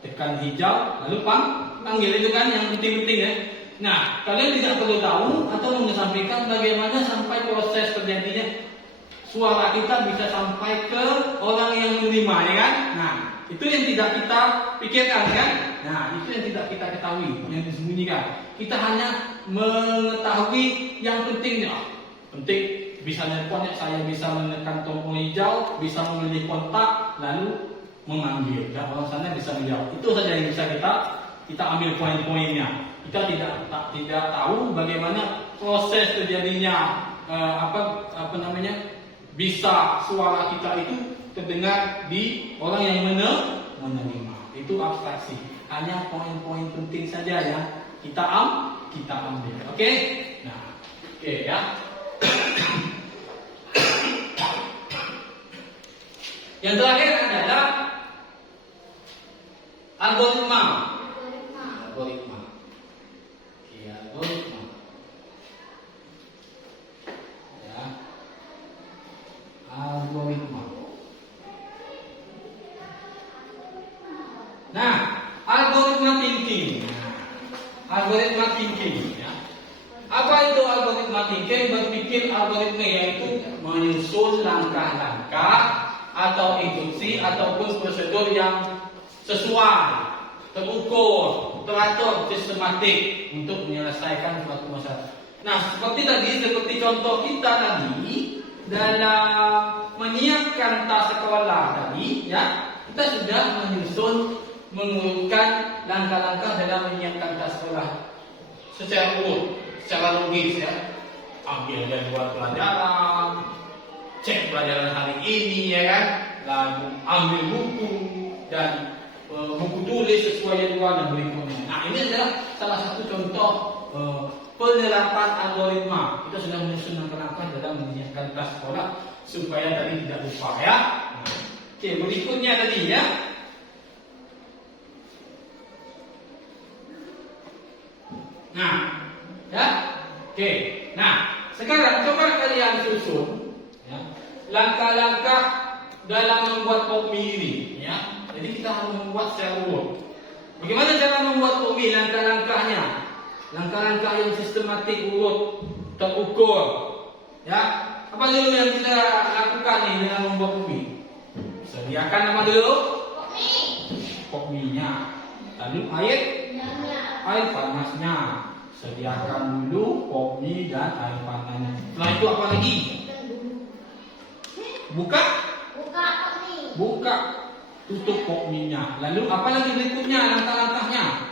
tekan hijau, lalu panggil, itu kan yang penting-penting ya. Nah, kalian tidak perlu tahu atau mengesampingkan bagaimana sampai proses terjadinya suara kita bisa sampai ke orang yang menerima, ya kan? Nah, itu yang tidak kita pikirkan, kan? Nah, itu yang tidak kita ketahui, yang disembunyikan. Kita hanya mengetahui yang pentingnya. Penting bisa nelponnya, saya bisa menekan tombol hijau, bisa memilih kontak, lalu memanggil. Dan orang sana bisa menjawab. Itu saja yang bisa kita ambil poin-poinnya. Kita tidak tahu bagaimana proses terjadinya bisa suara kita itu terdengar di orang yang menerima. Itu abstraksi. Hanya poin-poin penting saja yang kita ambil. Oke? Nah, oke ya. Yang terakhir adalah algoritma. Algoritma. thinking. Ya. Apa itu algoritma thinking? Berpikir algoritma yaitu menyusun langkah-langkah atau induksi ataupun prosedur yang sesuai, terukur, teratur, sistematik untuk menyelesaikan suatu masalah. Nah, seperti contoh kita tadi dalam menyiapkan tas sekolah tadi, ya, kita sudah mengurutkan langkah-langkah dalam menyiapkan tas sekolah secara urut, secara logis, ya. Ambil jadwal pelajaran, cek pelajaran hari ini, ya kan, lalu ambil buku dan buku tulis sesuai jadwal dan berikutnya. Nah, ini adalah salah satu contoh penerapan algoritma. Kita sudah menyusun langkah-langkah dalam menyiapkan tas sekolah supaya tadi tidak lupa, ya. Oke, berikutnya tadi, ya. Nah, ya. Oke. Nah, sekarang coba kalian susun, ya, langkah-langkah dalam membuat pokmi ini, ya. Jadi kita harus membuat secara urut. Bagaimana cara membuat pokmi? Langkah-langkahnya, langkah-langkah yang sistematik, urut, terukur, ya. Apa dulu yang kita lakukan nih dalam membuat pokmi? Sediakan apa dulu? Pokmi. Pokminya. Lalu air panasnya. Sediakan dulu pokmi dan air panasnya. Setelah itu apa lagi? Buka. Buka. Tutup pokminya. Lalu apa lagi berikutnya langkah-langkahnya?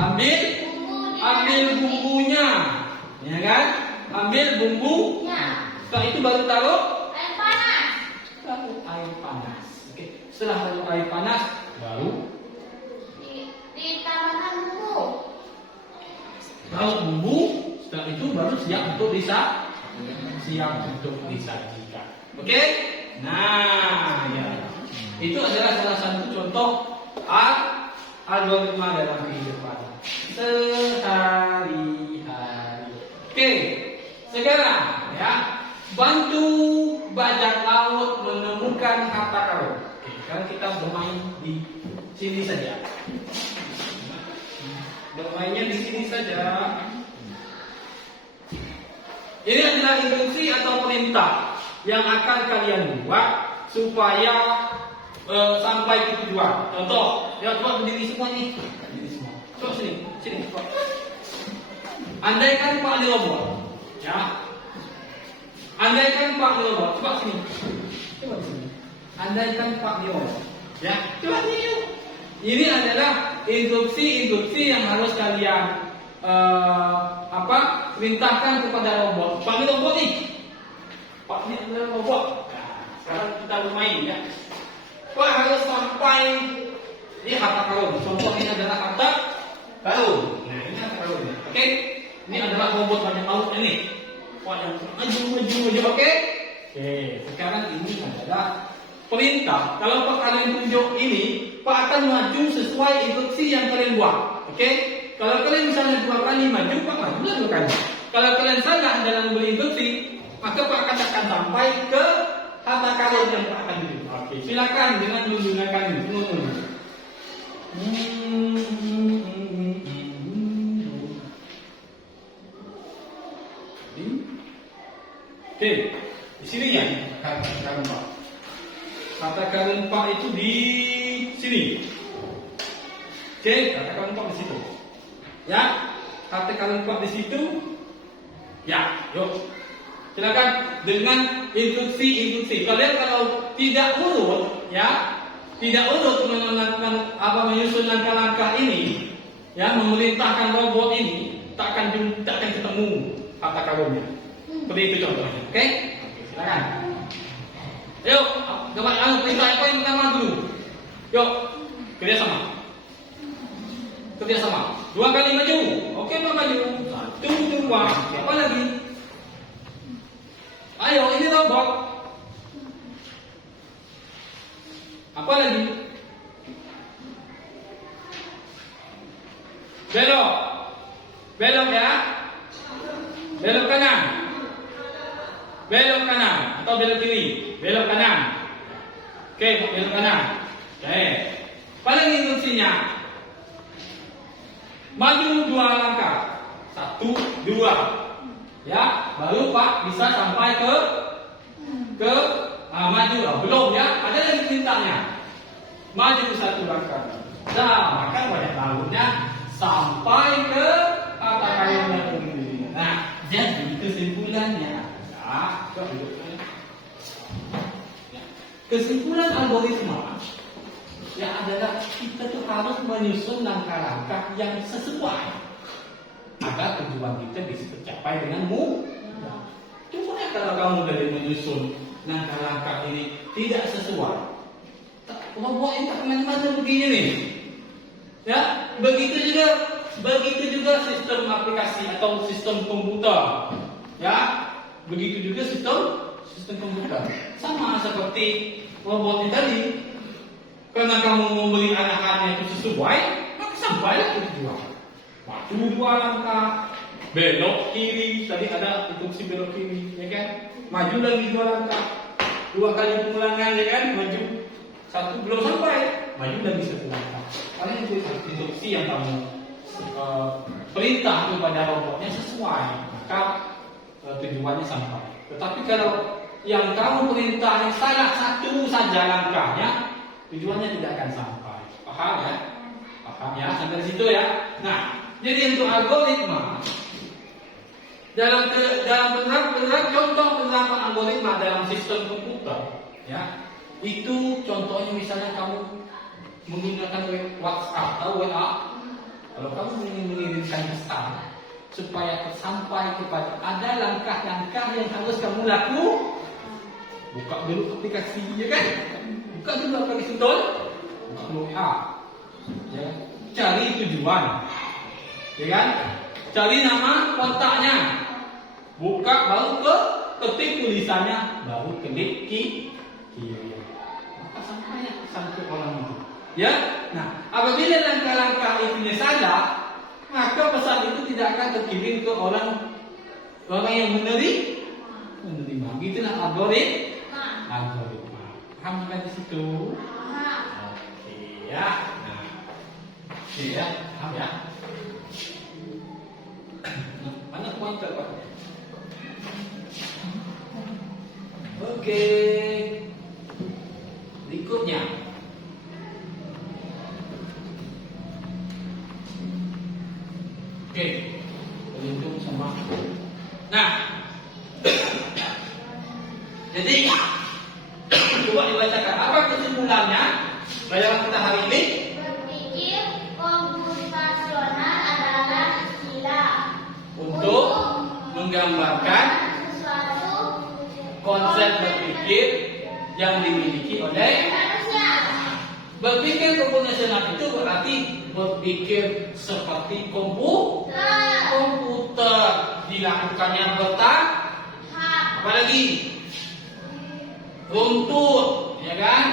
Ambil bumbunya. Ya kan? Ambil bumbu. Setelah itu baru taruh Air panas. taruh air panas. Oke. Setelah taruh air panas baru Ditambahkan bumbu. taruh bumbu. Setelah itu baru siap untuk disajikan. Oke? Nah, ya. Itu adalah salah satu contoh algoritma dalam kehidupan sehari-hari. Oke, sekarang, ya, bantu bajak laut menemukan harta karun. Oke, sekarang kita bermain di sini saja. Bermainnya di sini saja. Ini adalah instruksi atau perintah yang akan kalian buat supaya sampai ke tujuan. Contoh, ya, coba berdiri semua nih. Berdiri semua. Coba sini. Coba. Andaikan Pak robot, ya. Andaikan Pak robot, coba sini. Coba di sini. Andaikan Pak robot, ya. Coba sini. Ini adalah instruksi yang harus kalian perintahkan kepada robot. Pak robot nih. Pak ini adalah robot. Nah, sekarang kita bermain, ya. Pak harus sampai ini harta karun. Contoh ini adalah harta karun. Nah, ini harta karun. Oke? Ini adalah robot banyak laut ini. Pak yang maju. Oke? Oke. Sekarang ini adalah perintah. Kalau Pak kalian tunjuk ini, Pak akan maju sesuai instruksi yang kalian buat. Oke? Kalau kalian misalnya 2 kali maju, Pak maju 2 kali. Kalau kalian salah dalam memberi instruksi, maka Pak akan sampai ke harta karun yang Pak akan tuju. Oke, silakan dengan menggunakan ini. Oke, di sini ya harta karun Pak. Harta karun Pak itu di sini. Oke, harta karun Pak di situ. Ya, harta karun Pak di situ. Ya, yuk. Silakan dengan instruksi. Kalian kalau tidak urut, ya, tidak urut melakukan menyusun langkah-langkah ini, ya, memerintahkan robot ini, tak akan ketemu harta karunnya. Seperti itu contohnya. Oke? Silakan. Yuk, coba perintah apa yang pertama dulu? Yuk, kerjasama. 2 kali maju. Oke, maju. 1, 2. Apa lagi? Ayo, ini robot. Apa lagi? Belok ya. Belok kanan. Belok kanan atau belok kiri. Belok kanan. Oke, belok kanan. Oke. Apa lagi instruksinya? Maju 2 langkah. 1, 2. Ya, baru Pak bisa sampai ke maju. Belum ya, ada lagi perintahnya. Maju 1 langkah. Nah, maka banyak lalunya sampai ke kata kayunya sendiri. Nah, jadi kesimpulannya adalah kesimpulan algoritma ya adalah kita tuh harus menyusun langkah-langkah yang sesuai agar tujuan kita bisa tercapai dengan mudah. Coba ya kalau kamu dari menyusun langkah-langkah ini tidak sesuai, robot ini tak kemana-mana begini nih. Ya, begitu juga sistem aplikasi atau sistem komputer. Ya, begitu juga sistem komputer. Sama seperti robot ini tadi. Karena kamu memberi anak-anaknya itu sesuai, maka sampailah ke tujuan. Maju 2 langkah, belok kiri. Tadi ada instruksi belok kiri, ya kan? Maju lagi 2 langkah, 2 kali pengulangan, ya kan? Maju 1 belum sampai, maju lagi 1 langkah. Karena itu instruksi yang kamu perintah kepada robotnya sesuai, maka tujuannya sampai. Tetapi kalau yang kamu perintah salah 1 saja langkahnya, tujuannya tidak akan sampai. Paham ya? Paham ya? Sampai di situ ya. Nah, jadi untuk algoritma dalam contoh penerapan algoritma dalam sistem komputer, ya, itu contohnya misalnya kamu menggunakan WhatsApp atau WA. Kalau kamu ingin mengirimkan pesan supaya sampai kepada ada langkah-langkah yang harus kamu lakukan, buka dulu aplikasi, ya kan? Buka dulu aplikasi betul, buka dulu WA, ya. Cari tujuan, ya kan? Cari nama kontaknya, buka baru ketik tulisannya, baru klik kiri, maka sampai orang itu. Ya, nah apabila langkah-langkah itu salah, maka pesan itu tidak akan terkirim ke orang yang menerima. Gitulah algoritma. Paham sampai di situ? Oke ya. Nah, oke ya, paham ya. Nah, mana pointer Pak? Oke. Berikutnya. Oke, pelindung sama. Nah, jadi coba dibacakan apa kesimpulannya pelajaran kita hari ini. Berpikir komputasional adalah istilah Untuk menggambarkan sesuatu konsep berpikir yang dimiliki oleh manusia. berpikir komputasional itu berarti berpikir seperti komputer dilakukannya bertahap, apalagi runtut, ya kan,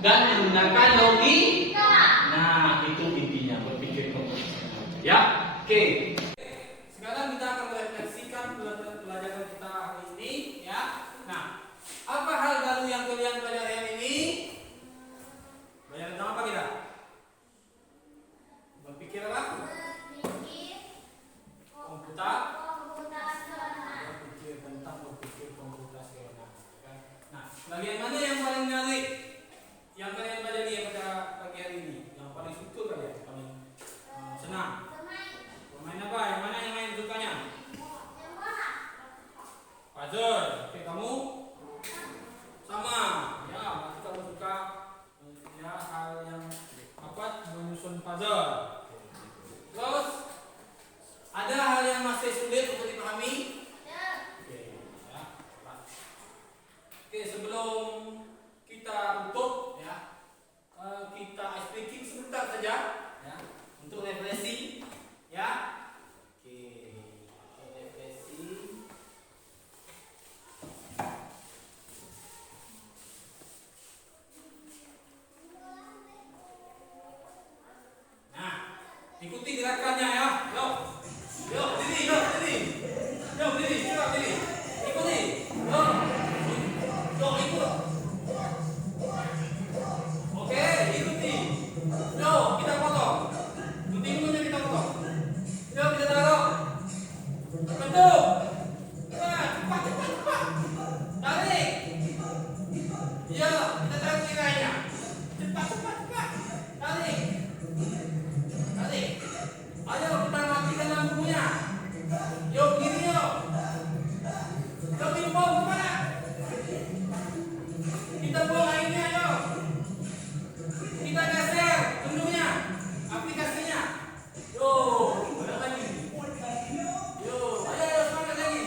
dan menggunakan logika. Nah, itu intinya berpikir komputasional. Ya, oke. Sekarang kita akan merefleksikan pelajaran kita hari ini, ya. Nah, apa hal baru yang kalian pelajari hari ini? Belajar tentang apa kita? Berpikir apa? Berpikir tentang berpikir komputasional. Nah, bagian mana yang paling menarik yang kalian pelajari pada pagi hari ini? Yang paling suka kalian? Paling senang? Bermain apa? Yang mana yang main sukanya? Puzzle. Oke, kamu? Sama. Ya, pasti kamu suka ya hal yang apa? Menyusun puzzle. Terus ada hal yang masih sulit untuk dipahami? Oke, ya. Oke, sebelum kita tutup, ya, kita speaking sebentar saja, ya, untuk refleksi, ya. Oke, refleksi. Nah, ikuti gerakannya ya. Yuk, yuk, sini, yuk, sini. Betul. Cepat, cepat, cepat. Tarik. Iya, kita tarik kiranya. Cepat, cepat, cepat. Tarik. Tarik. Ayo kita matikan lampunya. Yuk, gini yuk. Yuk, bom kemana? Kita buang airnya, ayo. Kita geser tentunya aplikasinya. Yo, ada lagi. Yo, ayo semangat lagi.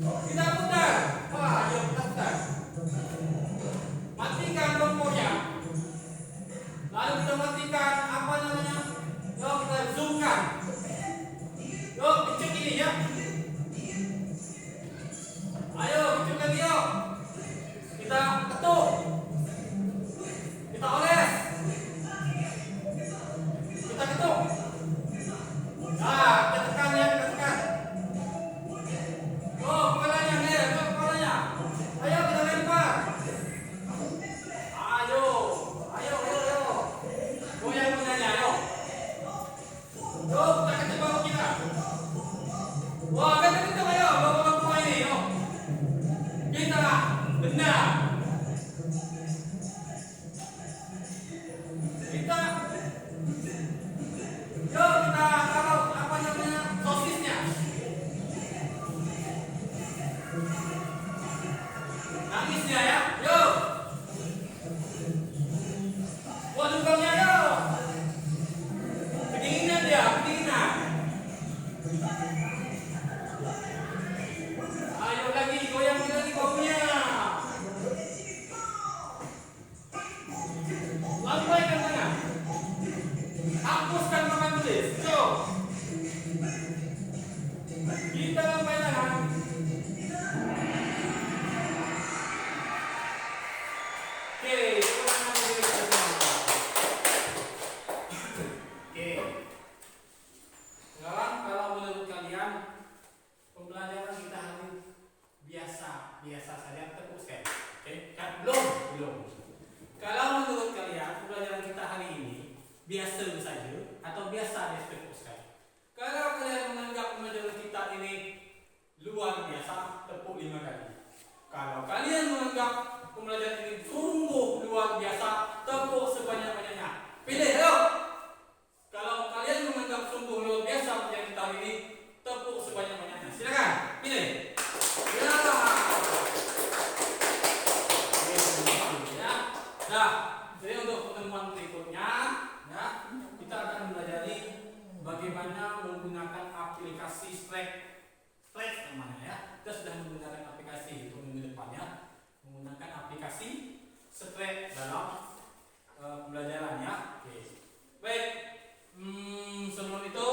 Kita putar. Wah, ayo kita putar. Matikan kompornya. Lalu kita matikan apa namanya? Yo, kita zoomkan. Yo, kecil ini ya. Ayo, kecil lagi yuk. Kita ketuk. Kita oles. Kita ketuk. Nah, kita tekan ya, kita tekan. Oh, kepalanya, nih, kepalanya. Ayo kita lempar. Ayo, ayo, ayo, ayo. Goyang punanya, ayo. Yo, kita ketuk bahu kita. Wah, kita ketuk ayo, bawa ini, yo. Kita lah, benar. Kita taruh apa namanya sosisnya. Nangisnya ya, yuk. Buat lubangnya yuk. Kedinginan dia, kedinginan. Ayo lagi, goyang lagi baunya. Lambaikan tangan. Hapuskan papan tulis. Yo. Kita lambai tangan. Oke, sekarang diri kita semua. Oke. Sekarang kalau menurut kalian pembelajaran kita hari biasa saja teruskan. Oke, kan belum. Kalau menurut kalian pembelajaran kita hari ini biasa saja atau biasa diteruskan? Kalau kalian menganggap pembelajaran kita ini luar biasa, tepuk 5 kali. Kalau kalian menganggap pembelajaran ini sungguh luar biasa, tepuk sebanyak-banyaknya. Pilih, ayo. Kalau kalian menganggap sungguh luar biasa pembelajaran kita hari ini, tepuk sebanyak-banyaknya. Silakan, pilih. Ya. Nah, jadi untuk pertemuan berikutnya, ya, kita akan mempelajari bagaimana menggunakan aplikasi Slack namanya ya. Kita sudah menggunakan aplikasi itu minggu depannya, menggunakan aplikasi Slack dalam pembelajarannya. Oke. Baik, sebelum itu